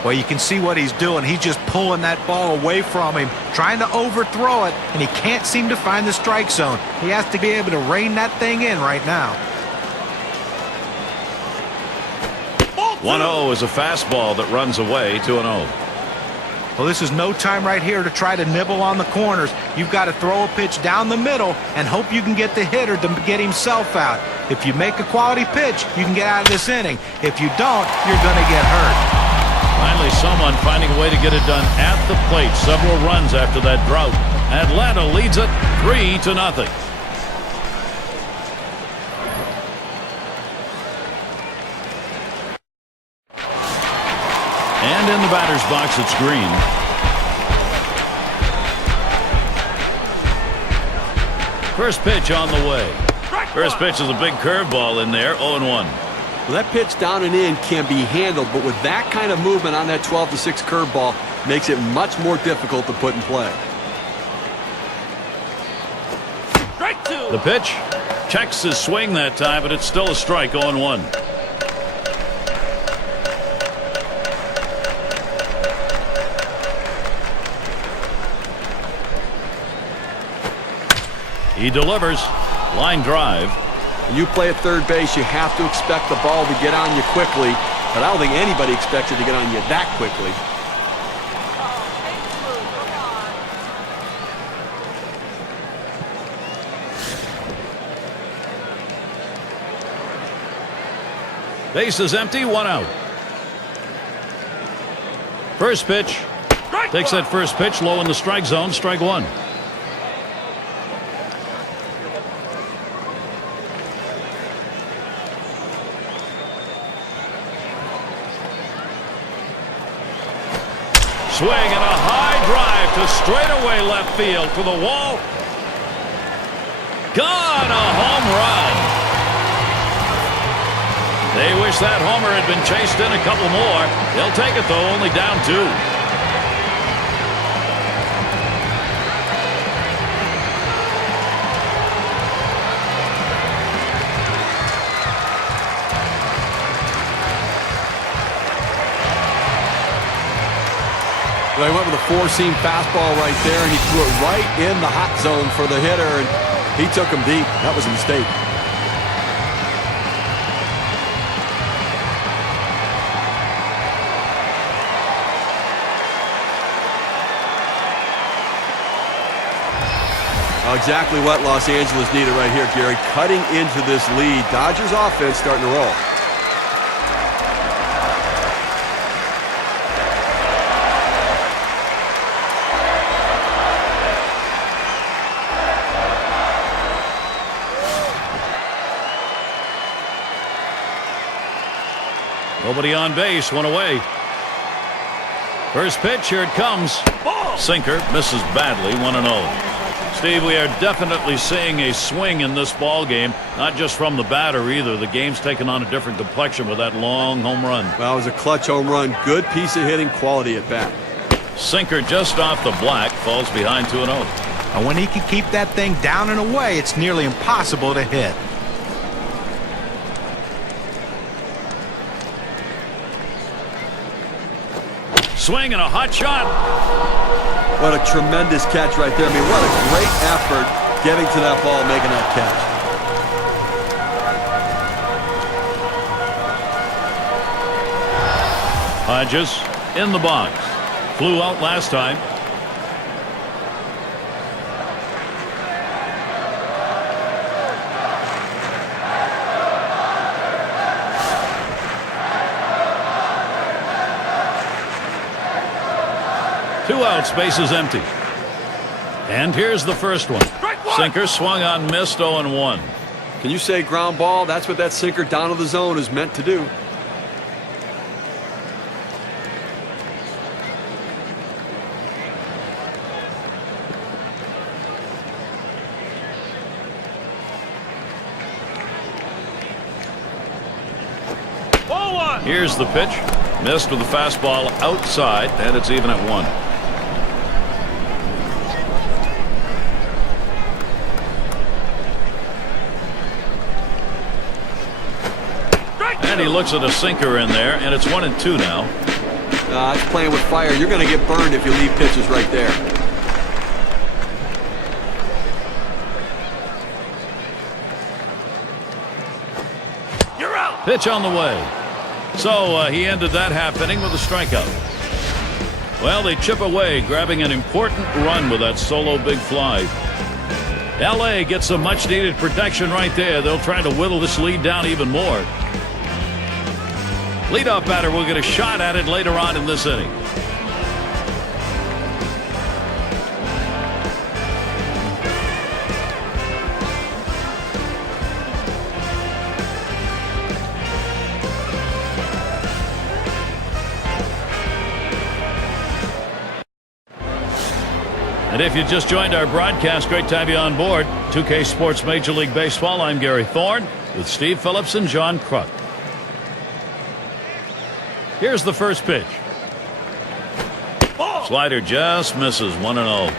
Well, you can see what he's doing. He's just pulling that ball away from him, trying to overthrow it, and he can't seem to find the strike zone. He has to be able to rein that thing in right now. 1-0 is a fastball that runs away. 2-0. Well, this is no time right here to try to nibble on the corners. You've got to throw a pitch down the middle and hope you can get the hitter to get himself out. If you make a quality pitch, you can get out of this inning. If you don't, you're going to get hurt. Finally, someone finding a way to get it done at the plate. Several runs after that drought. Atlanta leads it 3-0. And in the batter's box, it's Green. First pitch on the way. First pitch is a big curveball in there, 0-1. Well, that pitch down and in can be handled, but with that kind of movement on that 12-6 curveball, makes it much more difficult to put in play. The pitch checks his swing that time, but it's still a strike, 0-1. He delivers. Line drive. When you play at third base, you have to expect the ball to get on you quickly, but I don't think anybody expects it to get on you that quickly. Base is empty, 1 out. First pitch. Takes that first pitch low in the strike zone, strike 1. Swing and a high drive to straightaway left field for the wall. Gone, a home run. They wish that homer had been chased in a couple more. They'll take it, though, only down 2. Well, he went with a four-seam fastball right there, and he threw it right in the hot zone for the hitter, and he took him deep. That was a mistake. Exactly what Los Angeles needed right here, Gary. Cutting into this lead. Dodgers offense starting to roll. Nobody on base, one away. First pitch, here it comes. Sinker, misses badly, 1-0. Steve, we are definitely seeing a swing in this ball game, not just from the batter either. The game's taken on a different complexion with that long home run. Well, it was a clutch home run. Good piece of hitting, quality at bat. Sinker just off the black, falls behind 2-0. And when he can keep that thing down and away, it's nearly impossible to hit. Swing and a hot shot. What a tremendous catch right there. I mean, what a great effort getting to that ball, making that catch. Hodges in the box. Flew out last time. Two outs, bases empty. And here's the first one. Sinker swung on, missed, 0-1. Can you say ground ball? That's what that sinker down to the zone is meant to do. Here's the pitch. Missed with the fastball outside, and it's even at 1. And he looks at a sinker in there, and it's 1-2 now. It's playing with fire. You're going to get burned if you leave pitches right there. You're out. Pitch on the way. So he ended that half inning with a strikeout. Well, they chip away, grabbing an important run with that solo big fly. LA gets some much-needed protection right there. They'll try to whittle this lead down even more. Leadoff batter will get a shot at it later on in this inning. And if you just joined our broadcast, great to have you on board. 2K Sports Major League Baseball. I'm Gary Thorne with Steve Phillips and John Kruk. Here's the first pitch. Slider just misses, 1-0. Well,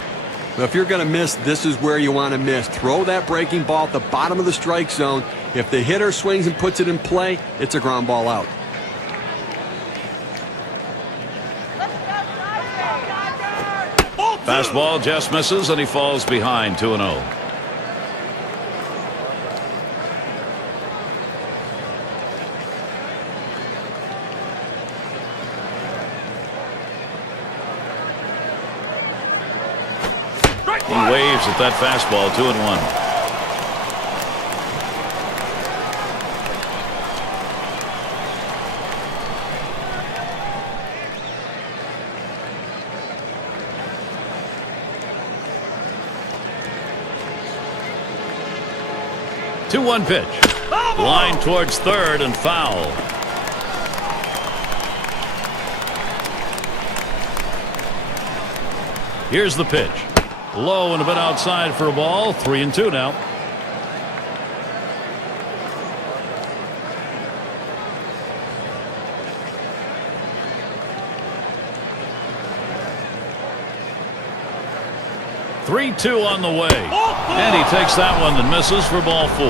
if you're going to miss, this is where you want to miss. Throw that breaking ball at the bottom of the strike zone. If the hitter swings and puts it in play, it's a ground ball out. Fastball just misses, and he falls behind 2-0. He waves at that fastball, 2-1. Two-one pitch. Line towards third and foul. Here's the pitch. Low and a bit outside for a ball. 3-2 now. Three-two on the way. And he takes that one and misses for ball 4.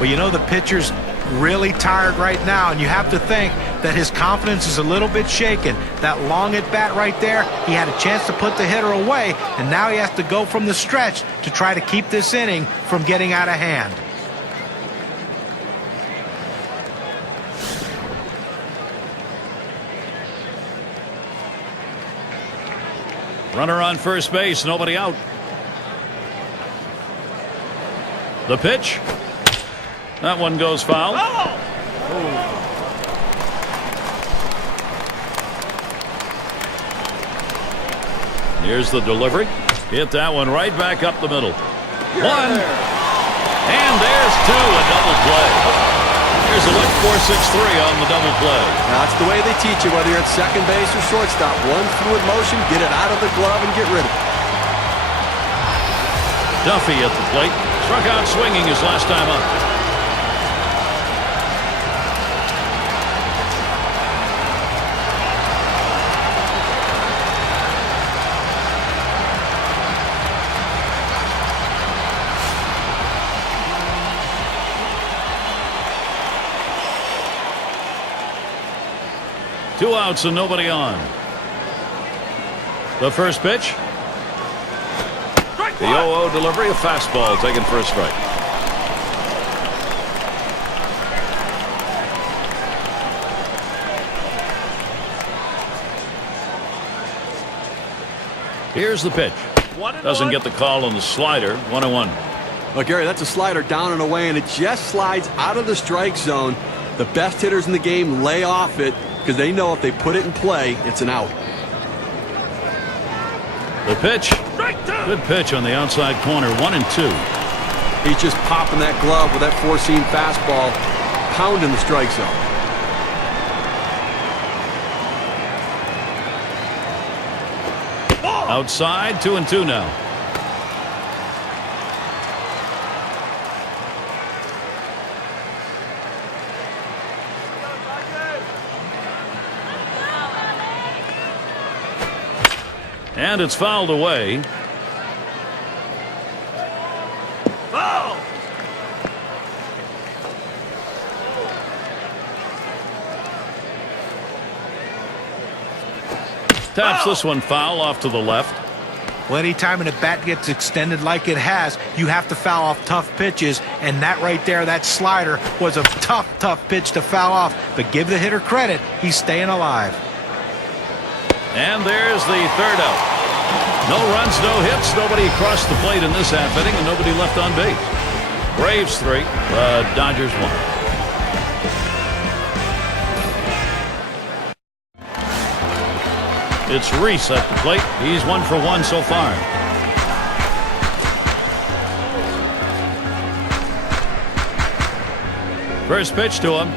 Well, you know, the pitcher's really tired right now, and you have to think that his confidence is a little bit shaken. That long at bat right there, he had a chance to put the hitter away, and now he has to go from the stretch to try to keep this inning from getting out of hand. Runner on first base, nobody out. The pitch. That one goes foul. Here's the delivery. Hit that one right back up the middle. One. And there's two. A double play. Here's a look. 4-6-3 on the double play. That's the way they teach you, whether you're at second base or shortstop. One fluid motion, get it out of the glove and get rid of it. Duffy at the plate. Struck out swinging his last time up. Two outs and nobody on. The first pitch. The 0-0 delivery, a fastball taken for a strike. Here's the pitch. Doesn't get the call on the slider. 1-1. Well, Gary, that's a slider down and away, and it just slides out of the strike zone. The best hitters in the game lay off it because they know if they put it in play, it's an out. The pitch. Good pitch on the outside corner. 1-2. He's just popping that glove with that four-seam fastball, pounding the strike zone. Outside, 2-2 now. And it's fouled away. Foul! Taps this one foul off to the left. Well, anytime an at-bat gets extended like it has, you have to foul off tough pitches, and that right there, that slider, was a tough pitch to foul off. But give the hitter credit, he's staying alive. And there's the third out. No runs, no hits, nobody across the plate in this half inning, and nobody left on base. Braves 3, Dodgers 1. It's Reese at the plate. He's 1 for 1 so far. First pitch to him.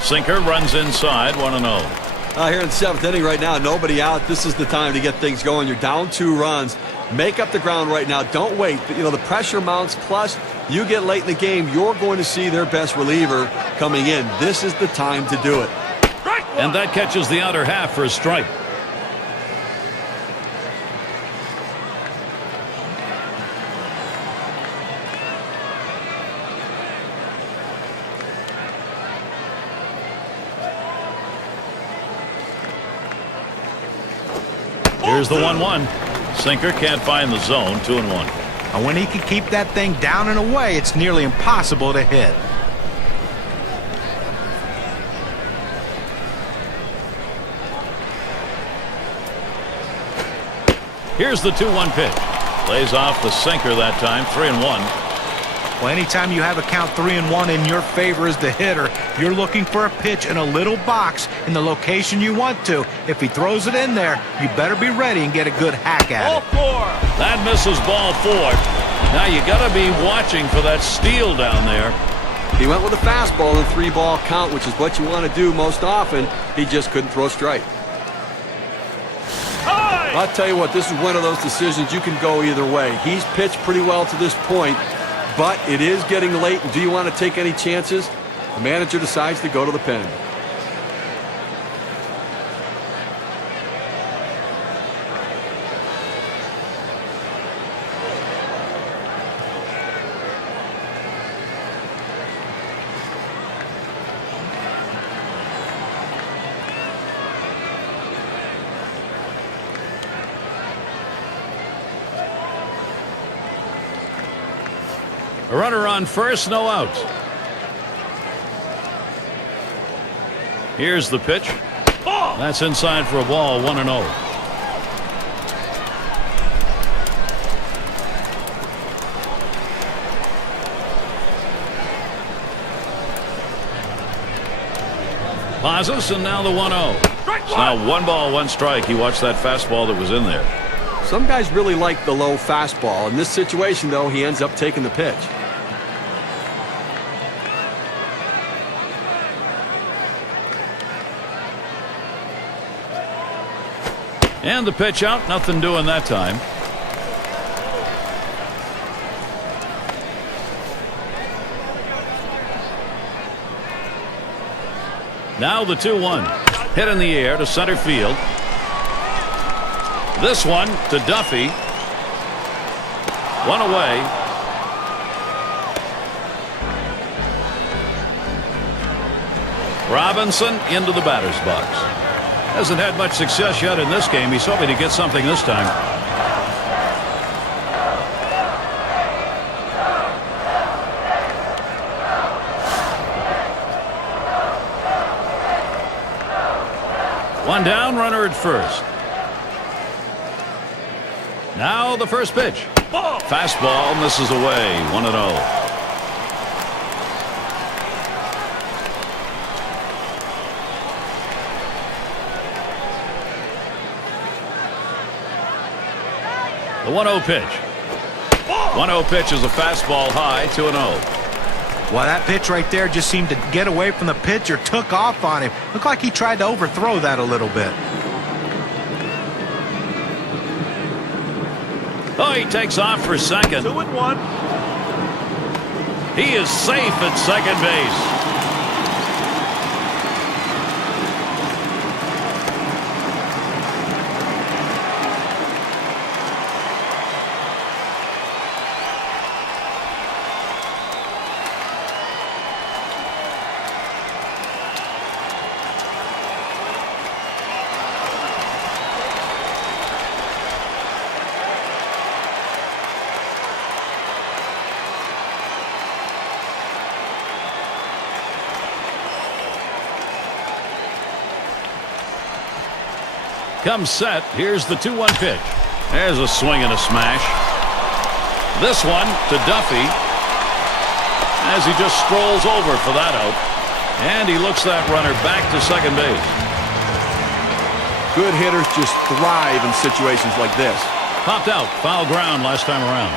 Sinker runs inside. 1-0. Here in the 7th inning right now, nobody out. This is the time to get things going. You're down 2 runs. Make up the ground right now. Don't wait. You know, the pressure mounts. Plus, you get late in the game, you're going to see their best reliever coming in. This is the time to do it. And that catches the outer half for a strike. Here's the 1-1. Sinker can't find the zone. 2-1. And when he can keep that thing down and away, it's nearly impossible to hit. Here's the 2-1 pitch. Lays off the sinker that time. 3-1. Well, anytime you have a count 3-1 in your favor as the hitter, you're looking for a pitch in a little box in the location you want to. If he throws it in there, you better be ready and get a good hack at it. That misses ball 4. Now you got to be watching for that steal down there. He went with a fastball in 3-ball count, which is what you want to do most often. He just couldn't throw strike. I'll tell you what, this is one of those decisions you can go either way. He's pitched pretty well to this point, but it is getting late. Do you want to take any chances? The manager decides to go to the pen. A runner on first, no outs. Here's the pitch. That's inside for a ball, 1-0. Pauses, and now the 1-0. It's now 1 ball, 1 strike. He watched that fastball that was in there. Some guys really like the low fastball. In this situation, though, he ends up taking the pitch. And the pitch out, nothing doing that time. Now the 2-1. Hit in the air to center field. This one to Duffy. 1 away. Robinson into the batter's box. Hasn't had much success yet in this game. He's hoping to get something this time. One down, runner at first. Now the first pitch. Fastball misses away, 1-0. The 1-0 pitch. 1-0 pitch is a fastball high, 2-0. Well, that pitch right there just seemed to get away from the pitcher, took off on him. Looked like he tried to overthrow that a little bit. Oh, he takes off for second. 2-1. He is safe at second base. Comes set. Here's the 2-1 pitch. There's a swing and a smash. This one to Duffy as he just strolls over for that out. And he looks that runner back to second base. Good hitters just thrive in situations like this. Popped out. Foul ground last time around.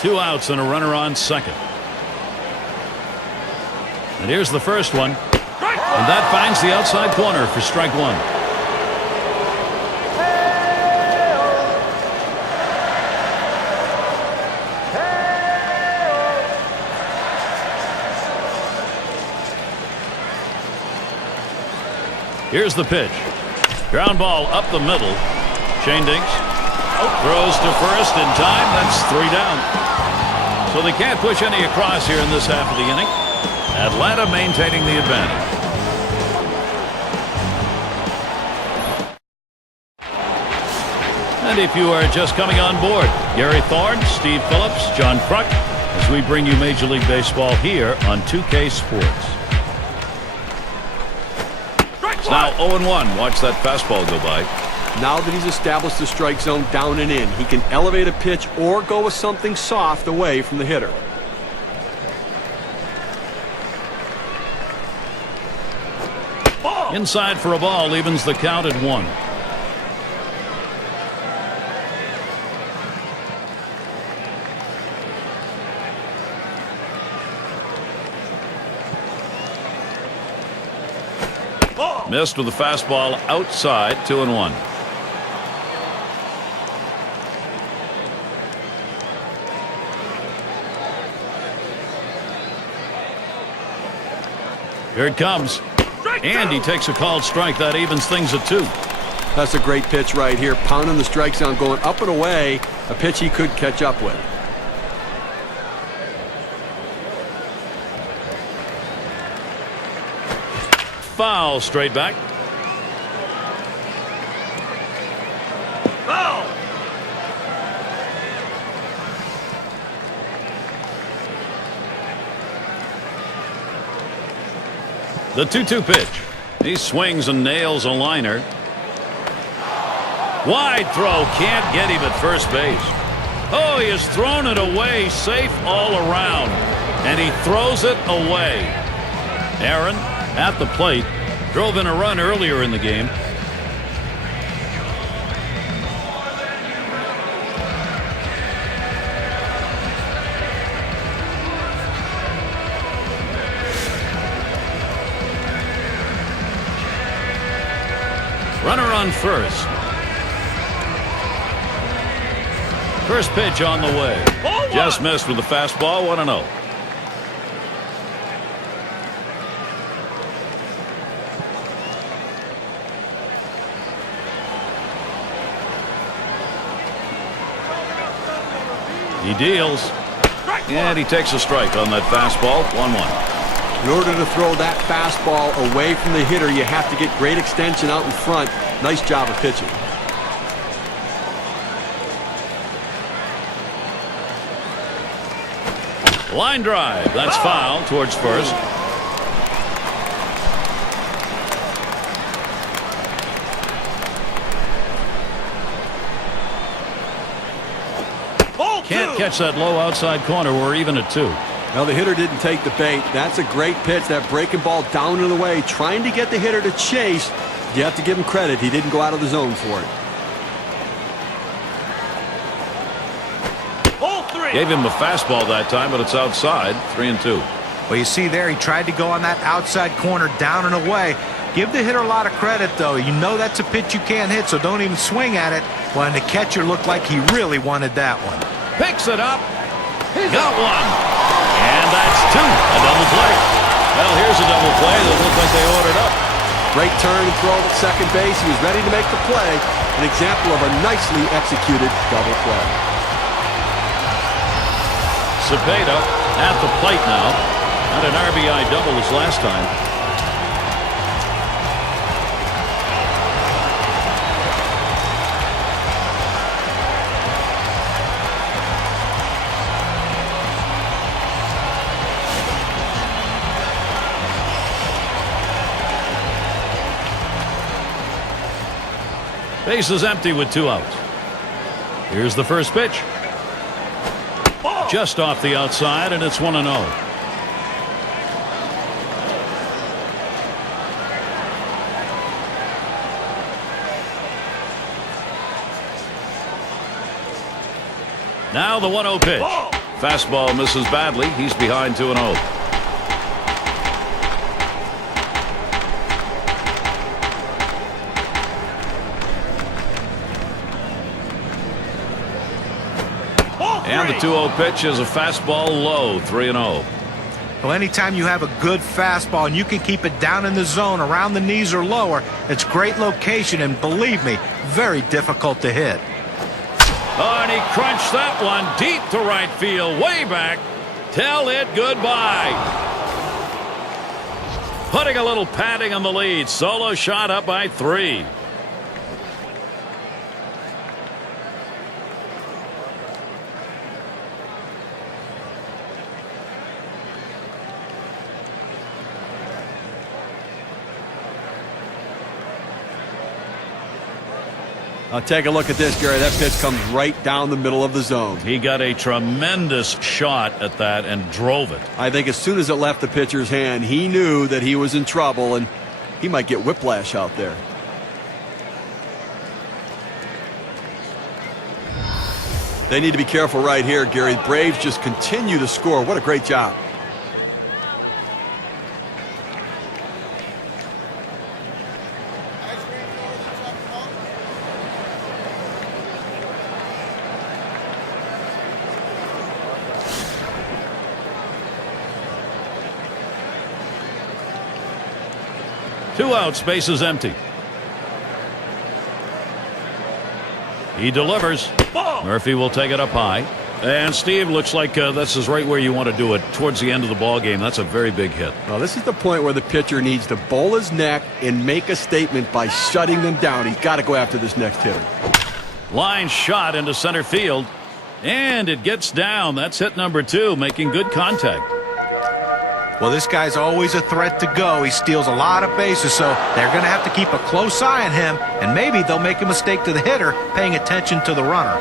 Two outs and a runner on second. And here's the first one. And that finds the outside corner for strike 1. Here's the pitch. Ground ball up the middle. Shane Dinks throws to first in time. That's 3 down. So they can't push any across here in this half of the inning. Atlanta maintaining the advantage. And if you are just coming on board, Gary Thorne, Steve Phillips, John Kruk, as we bring you Major League Baseball here on 2K Sports. It's now 0-1. Watch that fastball go by. Now that he's established the strike zone down and in, he can elevate a pitch or go with something soft away from the hitter. Inside for a ball, evens the count at 1. Missed with the fastball outside, 2-1. Here it comes. And he takes a called strike. That evens things at 2. That's a great pitch right here. Pounding the strike zone, going up and away. A pitch he could catch up with. foul straight back. The 2-2 pitch. He swings and nails a liner. Wide throw, can't get him at first base. Oh, he has thrown it away, safe all around, and he throws it away. Aaron at the plate, drove in a run earlier in the game. Runner on first. First pitch on the way. Just missed with the fastball. 1-0. He deals. And he takes a strike on that fastball. 1-1. In order to throw that fastball away from the hitter, you have to get great extension out in front. Nice job of pitching. Line drive. That's foul towards first. Can't catch that low outside corner. We're even at 2. Well, the hitter didn't take the bait. That's a great pitch. That breaking ball down and away, trying to get the hitter to chase. You have to give him credit. He didn't go out of the zone for it. Gave him the fastball that time, but it's outside. 3-2. Well, you see there, he tried to go on that outside corner down and away. Give the hitter a lot of credit, though. You know that's a pitch you can't hit, so don't even swing at it. Well, and the catcher looked like he really wanted that one. Picks it up. Got one. And that's 2. A double play. Well, here's a double play that looked like they ordered up. Great turn and throw at second base. He was ready to make the play. An example of a nicely executed double play. Cepeda at the plate now. Had an RBI double his last time. Base is empty with 2 outs. Here's the first pitch. Just off the outside, and it's 1-0. Now the 1-0 pitch. Fastball misses badly. He's behind 2-0. And the 2-0 pitch is a fastball low. 3-0. Well, anytime you have a good fastball and you can keep it down in the zone around the knees or lower, it's great location, and believe me, very difficult to hit. Oh, and he crunched that one deep to right field, way back. Tell it goodbye. Putting a little padding on the lead. Solo shot up by 3. Now take a look at this, Gary. That pitch comes right down the middle of the zone. He got a tremendous shot at that and drove it. I think as soon as it left the pitcher's hand, he knew that he was in trouble, and he might get whiplash out there. They need to be careful right here, Gary. The Braves just continue to score. What a great job. Two outs, base is empty. He delivers. Murphy will take it up high. And Steve, looks like this is right where you want to do it, towards the end of the ball game. That's a very big hit. Well, this is the point where the pitcher needs to bowl his neck and make a statement by shutting them down. He's got to go after this next hitter. Line shot into center field, and it gets down. That's hit number 2, making good contact. Well, this guy's always a threat to go. He steals a lot of bases, so they're going to have to keep a close eye on him, and maybe they'll make a mistake to the hitter, paying attention to the runner.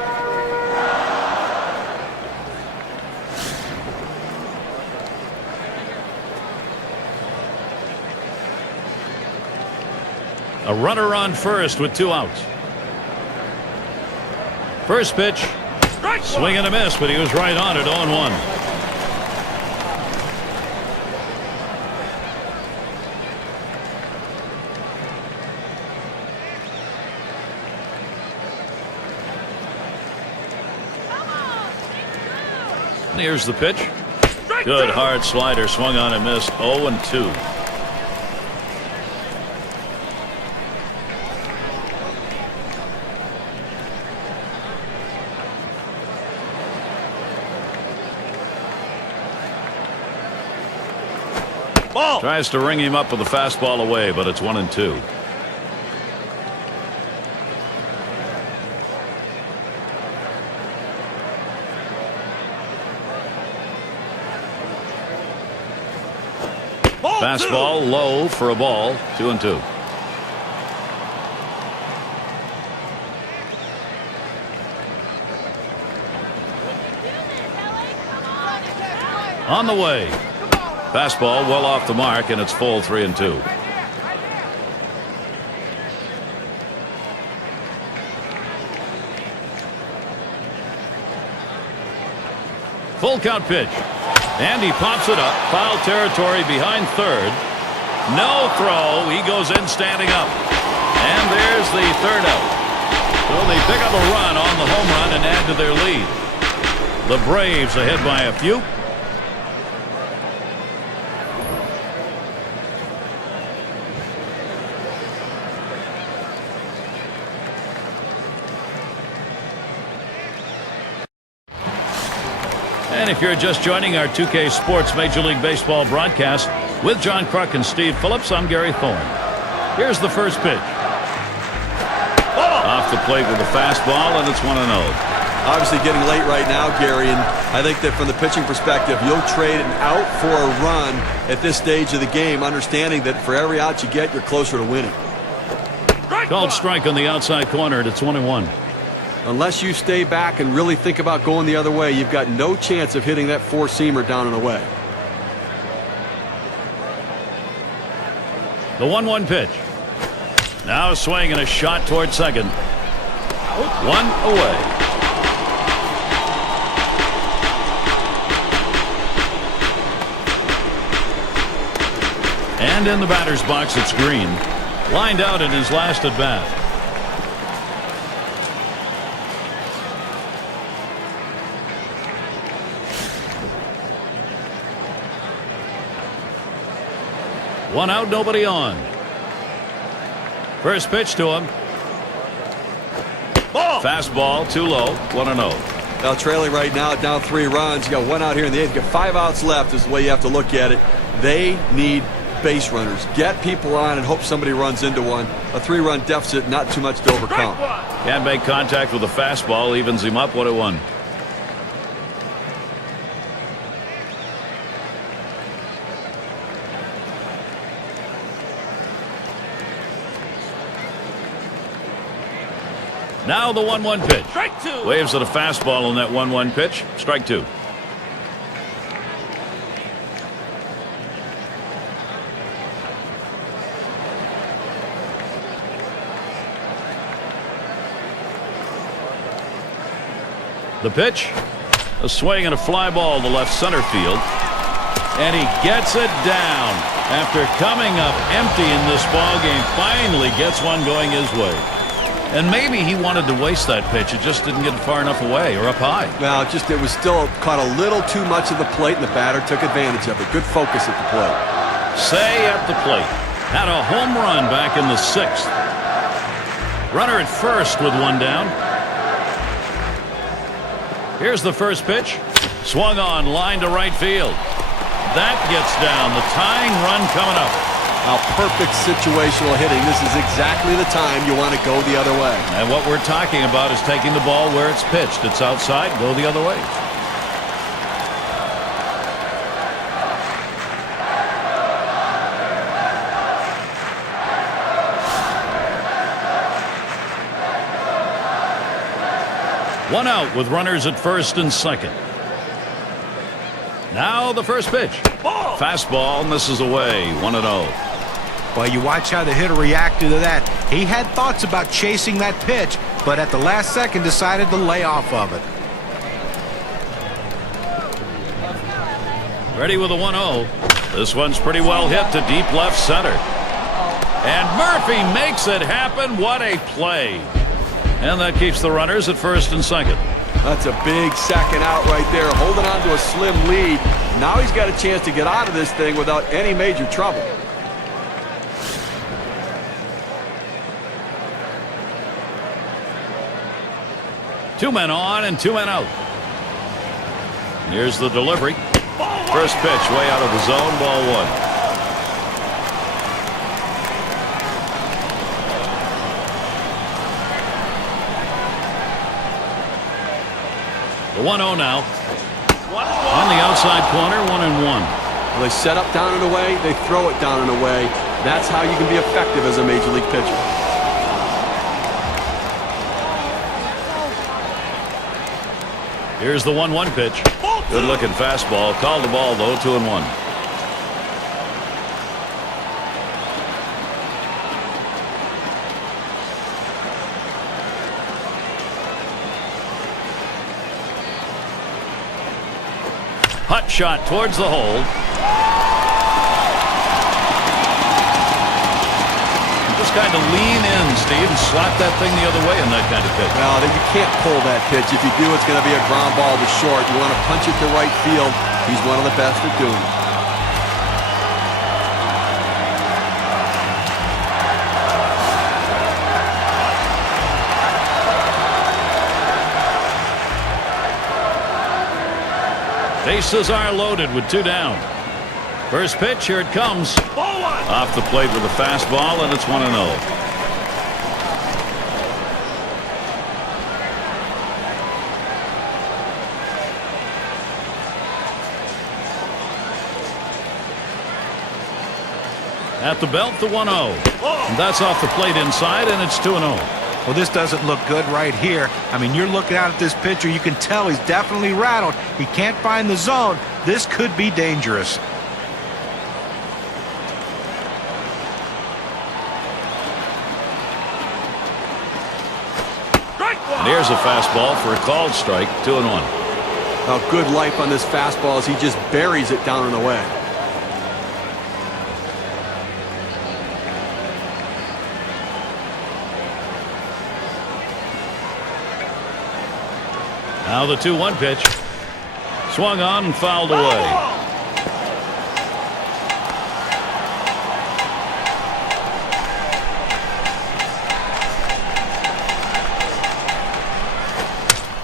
A runner on first with 2 outs. First pitch, swing and a miss, but he was right on it, 0-1. Here's the pitch. Good hard slider, swung on and missed, 0-2. Tries to ring him up with a fastball away, but it's 1-2. Fastball low for a ball, 2-2. On the way. Fastball well off the mark, and it's full, 3-2. Full count pitch. And he pops it up. Foul territory behind third. No throw. He goes in standing up. And there's the third out. So they pick up a run on the home run and add to their lead. The Braves ahead by a few. And if you're just joining our 2K Sports Major League Baseball broadcast with John Kruk and Steve Phillips, I'm Gary Thorne. Here's the first pitch. Off the plate with a fastball, and it's 1-0. Obviously getting late right now, Gary, and I think that from the pitching perspective, you'll trade an out for a run at this stage of the game, understanding that for every out you get, you're closer to winning. Called strike on the outside corner, and it's 1-1. Unless you stay back and really think about going the other way, you've got no chance of hitting that four-seamer down and away. The 1-1 pitch. Now a swing and a shot toward second. One away. And in the batter's box, it's Green. Lined out in his last at bat. One out, nobody on. First pitch to him. Fastball, too low, 1-0. Now trailing right now, down 3 runs. You got 1 out here in the 8th. You got 5 outs left is the way you have to look at it. They need base runners. Get people on and hope somebody runs into one. A 3-run deficit, not too much to overcome. Can't make contact with a fastball, evens him up, 1-1. Now the 1-1 pitch. Strike 2. Waves at a fastball on that 1-1 pitch. Strike 2. The pitch. A swing and a fly ball to left center field. And he gets it down. After coming up empty in this ball game, finally gets one going his way. And maybe he wanted to waste that pitch. It just didn't get far enough away or up high. Well, it was still caught a little too much of the plate, and the batter took advantage of it. Good focus at the plate. Say at the plate. Had a home run back in the 6th. Runner at first with 1 down. Here's the first pitch. Swung on, line to right field. That gets down. The tying run coming up. Now, perfect situational hitting. This is exactly the time you want to go the other way. And what we're talking about is taking the ball where it's pitched. It's outside, go the other way. One out with runners at first and second. Now the first pitch. Fastball misses away. 1-0. Well, you watch how the hitter reacted to that. He had thoughts about chasing that pitch, but at the last second decided to lay off of it. Ready with a 1-0. This one's pretty well hit to deep left center. And Murphy makes it happen. What a play. And that keeps the runners at first and second. That's a big second out right there, holding on to a slim lead. Now he's got a chance to get out of this thing without any major trouble. Two men on and two men out. Here's the delivery. First pitch way out of the zone, ball one. The 1-0 now. On the outside corner, 1-1. Well, they set up down and away, they throw it down and away. That's how you can be effective as a major league pitcher. Here's the 1-1 pitch. Good looking fastball. Called the ball though, 2-1. Hot shot towards the hole. Just kind of lean in, Steve, and slap that thing the other way in that kind of pitch. Well, you can't pull that pitch. If you do, it's going to be a ground ball to short. You want to punch it to right field. He's one of the best at doing it. Bases are loaded with two down. First pitch, here it comes. Off the plate with a fastball, and it's 1-0. At the belt, the 1-0. And that's off the plate inside, and it's 2-0. Well, this doesn't look good right here. I mean, you're looking out at this pitcher. You can tell he's definitely rattled. He can't find the zone. This could be dangerous. And here's a fastball for a called strike, 2-1. Now, good life on this fastball as he just buries it down and away. Now the 2-1 pitch. Swung on and fouled away.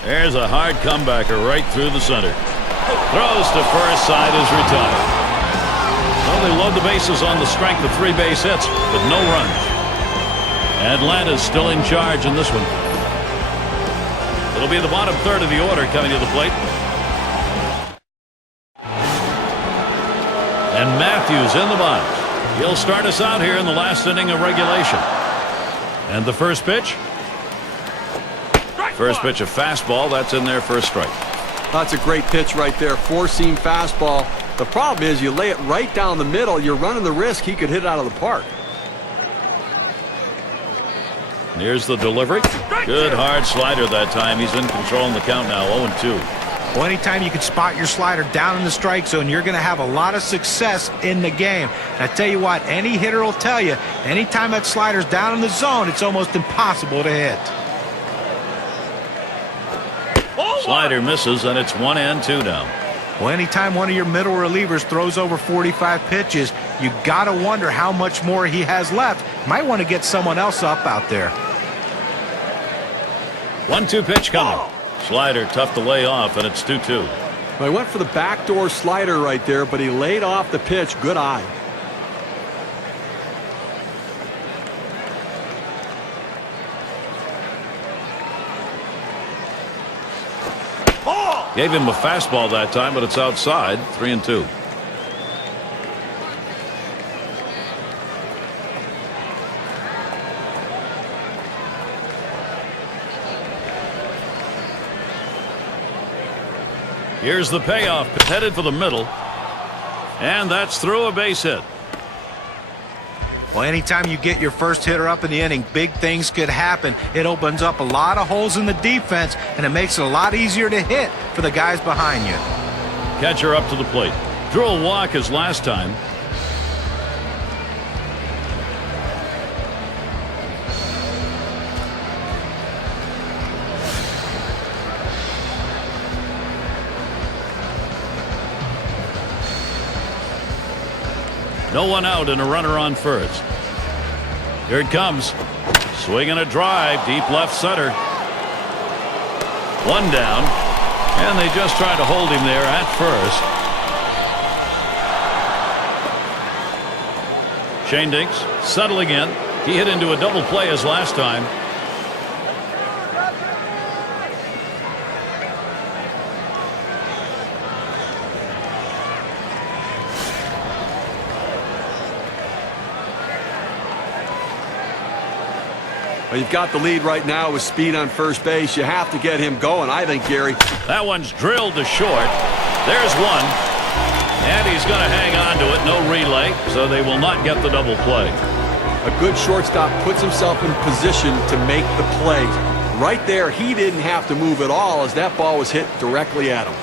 There's a hard comebacker right through the center. Throws to first, side is retired. Well, they load the bases on the strength of 3 base hits, but no runs. Atlanta's still in charge in this one. It'll be the bottom third of the order coming to the plate. And Matthews in the box. He'll start us out here in the last inning of regulation. And the first pitch. First pitch, a fastball. That's in there for a strike. That's a great pitch right there. 4-seam fastball. The problem is you lay it right down the middle. You're running the risk he could hit it out of the park. And here's the delivery. Good hard slider that time. He's in control in the count now, 0-2. Well, anytime you can spot your slider down in the strike zone, you're going to have a lot of success in the game. And I tell you what, any hitter will tell you, anytime that slider's down in the zone, it's almost impossible to hit. Slider misses, and it's 1-2 now. Well, anytime one of your middle relievers throws over 45 pitches, you got to wonder how much more he has left. Might want to get someone else up out there. 1-2 pitch coming. Slider tough to lay off, and it's 2-2. Well, he went for the backdoor slider right there, but he laid off the pitch. Good eye. Gave him a fastball that time, but it's outside. 3-2. Here's the payoff, headed for the middle, and that's through a base hit. Well, anytime you get your first hitter up in the inning, big things could happen. It opens up a lot of holes in the defense, and it makes it a lot easier to hit for the guys behind you. Catcher up to the plate. Drew a walk his last time. No one out and a runner on first. Here it comes. Swinging a drive, deep left center. One down, and they just tried to hold him there at first. Shane Dinks settling in. He hit into a double play his last time. Well, you've got the lead right now with speed on first base. You have to get him going, I think, Gary. That one's drilled to short. There's one. And he's going to hang on to it. No relay, so they will not get the double play. A good shortstop puts himself in position to make the play. Right there, he didn't have to move at all as that ball was hit directly at him.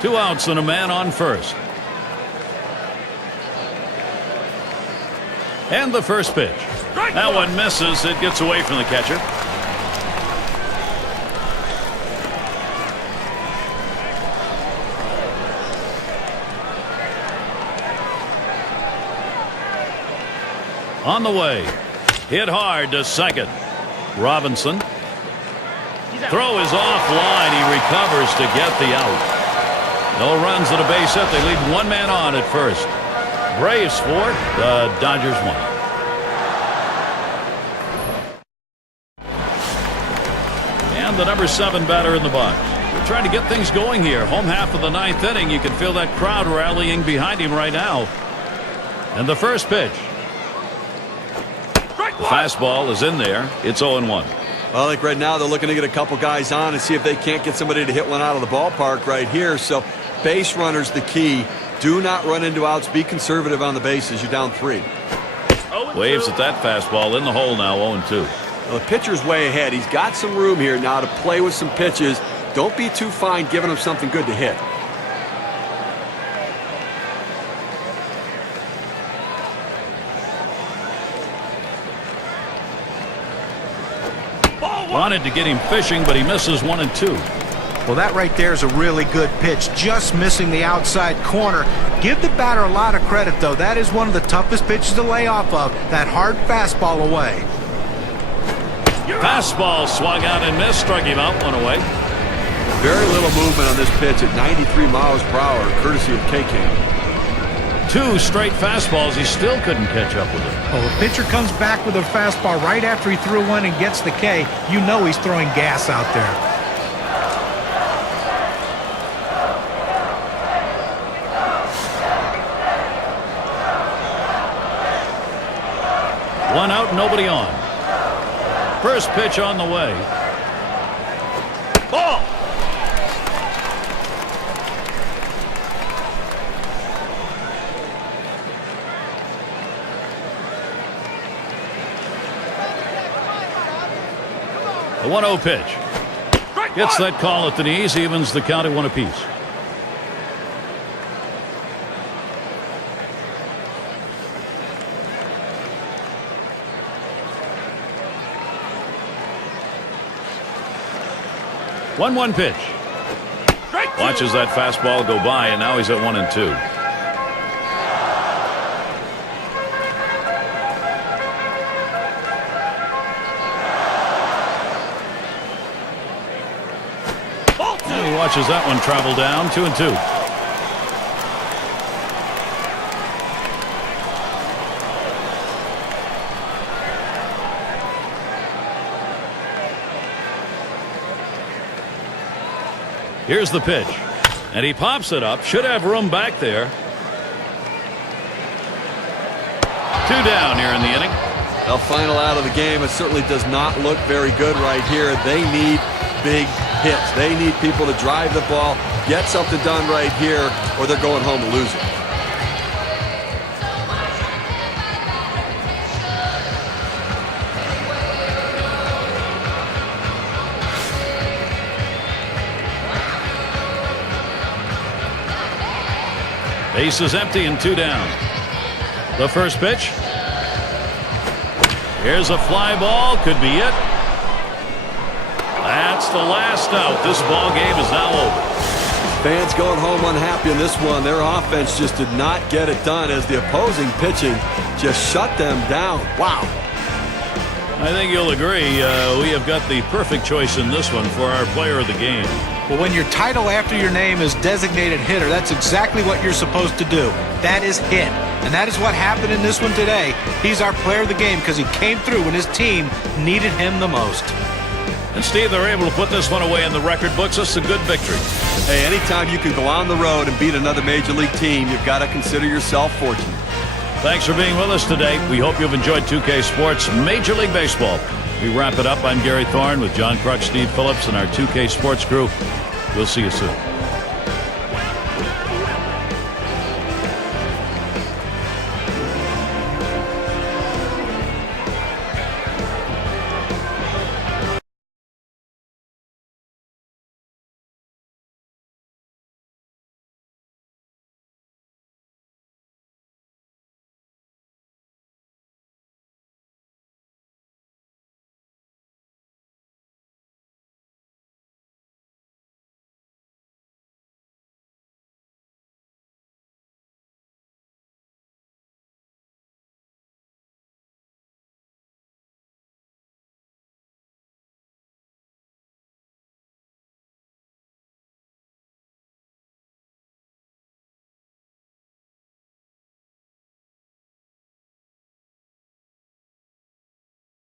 Two outs and a man on first. And the first pitch. That one misses. It gets away from the catcher. On the way. Hit hard to second. Robinson. Throw is offline. He recovers to get the out. No runs at a base hit. They leave one man on at first. Braves 4, the Dodgers 1. And the number 7 batter in the box. We're trying to get things going here. Home half of the 9th inning. You can feel that crowd rallying behind him right now. And the first pitch. The fastball is in there. It's 0-1. Well, I think right now they're looking to get a couple guys on and see if they can't get somebody to hit one out of the ballpark right here. So base runner's the key. Do not run into outs. Be conservative on the bases. You're down 3. Waves at that fastball in the hole now. 0-2. Well, the pitcher's way ahead. He's got some room here now to play with some pitches. Don't be too fine giving him something good to hit. Wanted to get him fishing, but he misses 1 and 2. Well, that right there is a really good pitch, just missing the outside corner. Give the batter a lot of credit, though. That is one of the toughest pitches to lay off of, that hard fastball away. Fastball swung out and missed, struck him out, 1 away. Very little movement on this pitch at 93 miles per hour, courtesy of K-Cam. 2 straight fastballs. He still couldn't catch up with it. Well, the pitcher comes back with a fastball right after he threw one and gets the K. You know he's throwing gas out there. One out, nobody on. First pitch on the way. Ball! The 1-0 pitch. Gets that call at the knees, evens the count at 1 apiece. 1-1 pitch. Watches that fastball go by, and now he's at 1-2. And he watches that one travel down. 2-2. Here's the pitch, and he pops it up. Should have room back there. 2 down here in the inning. Well, final out of the game. It certainly does not look very good right here. They need big hits. They need people to drive the ball, get something done right here, or they're going home and losing. Base is empty and 2 down. The first pitch. Here's a fly ball. Could be it. That's the last out. This ball game is now over. Fans going home unhappy in this one. Their offense just did not get it done as the opposing pitching just shut them down. Wow. I think you'll agree we have got the perfect choice in this one for our player of the game. Well, when your title after your name is designated hitter, that's exactly what you're supposed to do. That is hit. And that is what happened in this one today. He's our player of the game because he came through when his team needed him the most. And Steve, they're able to put this one away in the record books. This is a good victory. Hey, anytime you can go on the road and beat another major league team, you've got to consider yourself fortunate. Thanks for being with us today. We hope you've enjoyed 2K Sports Major League Baseball. We wrap it up. I'm Gary Thorne with John Crutch, Steve Phillips, and our 2K Sports crew. We'll see you soon.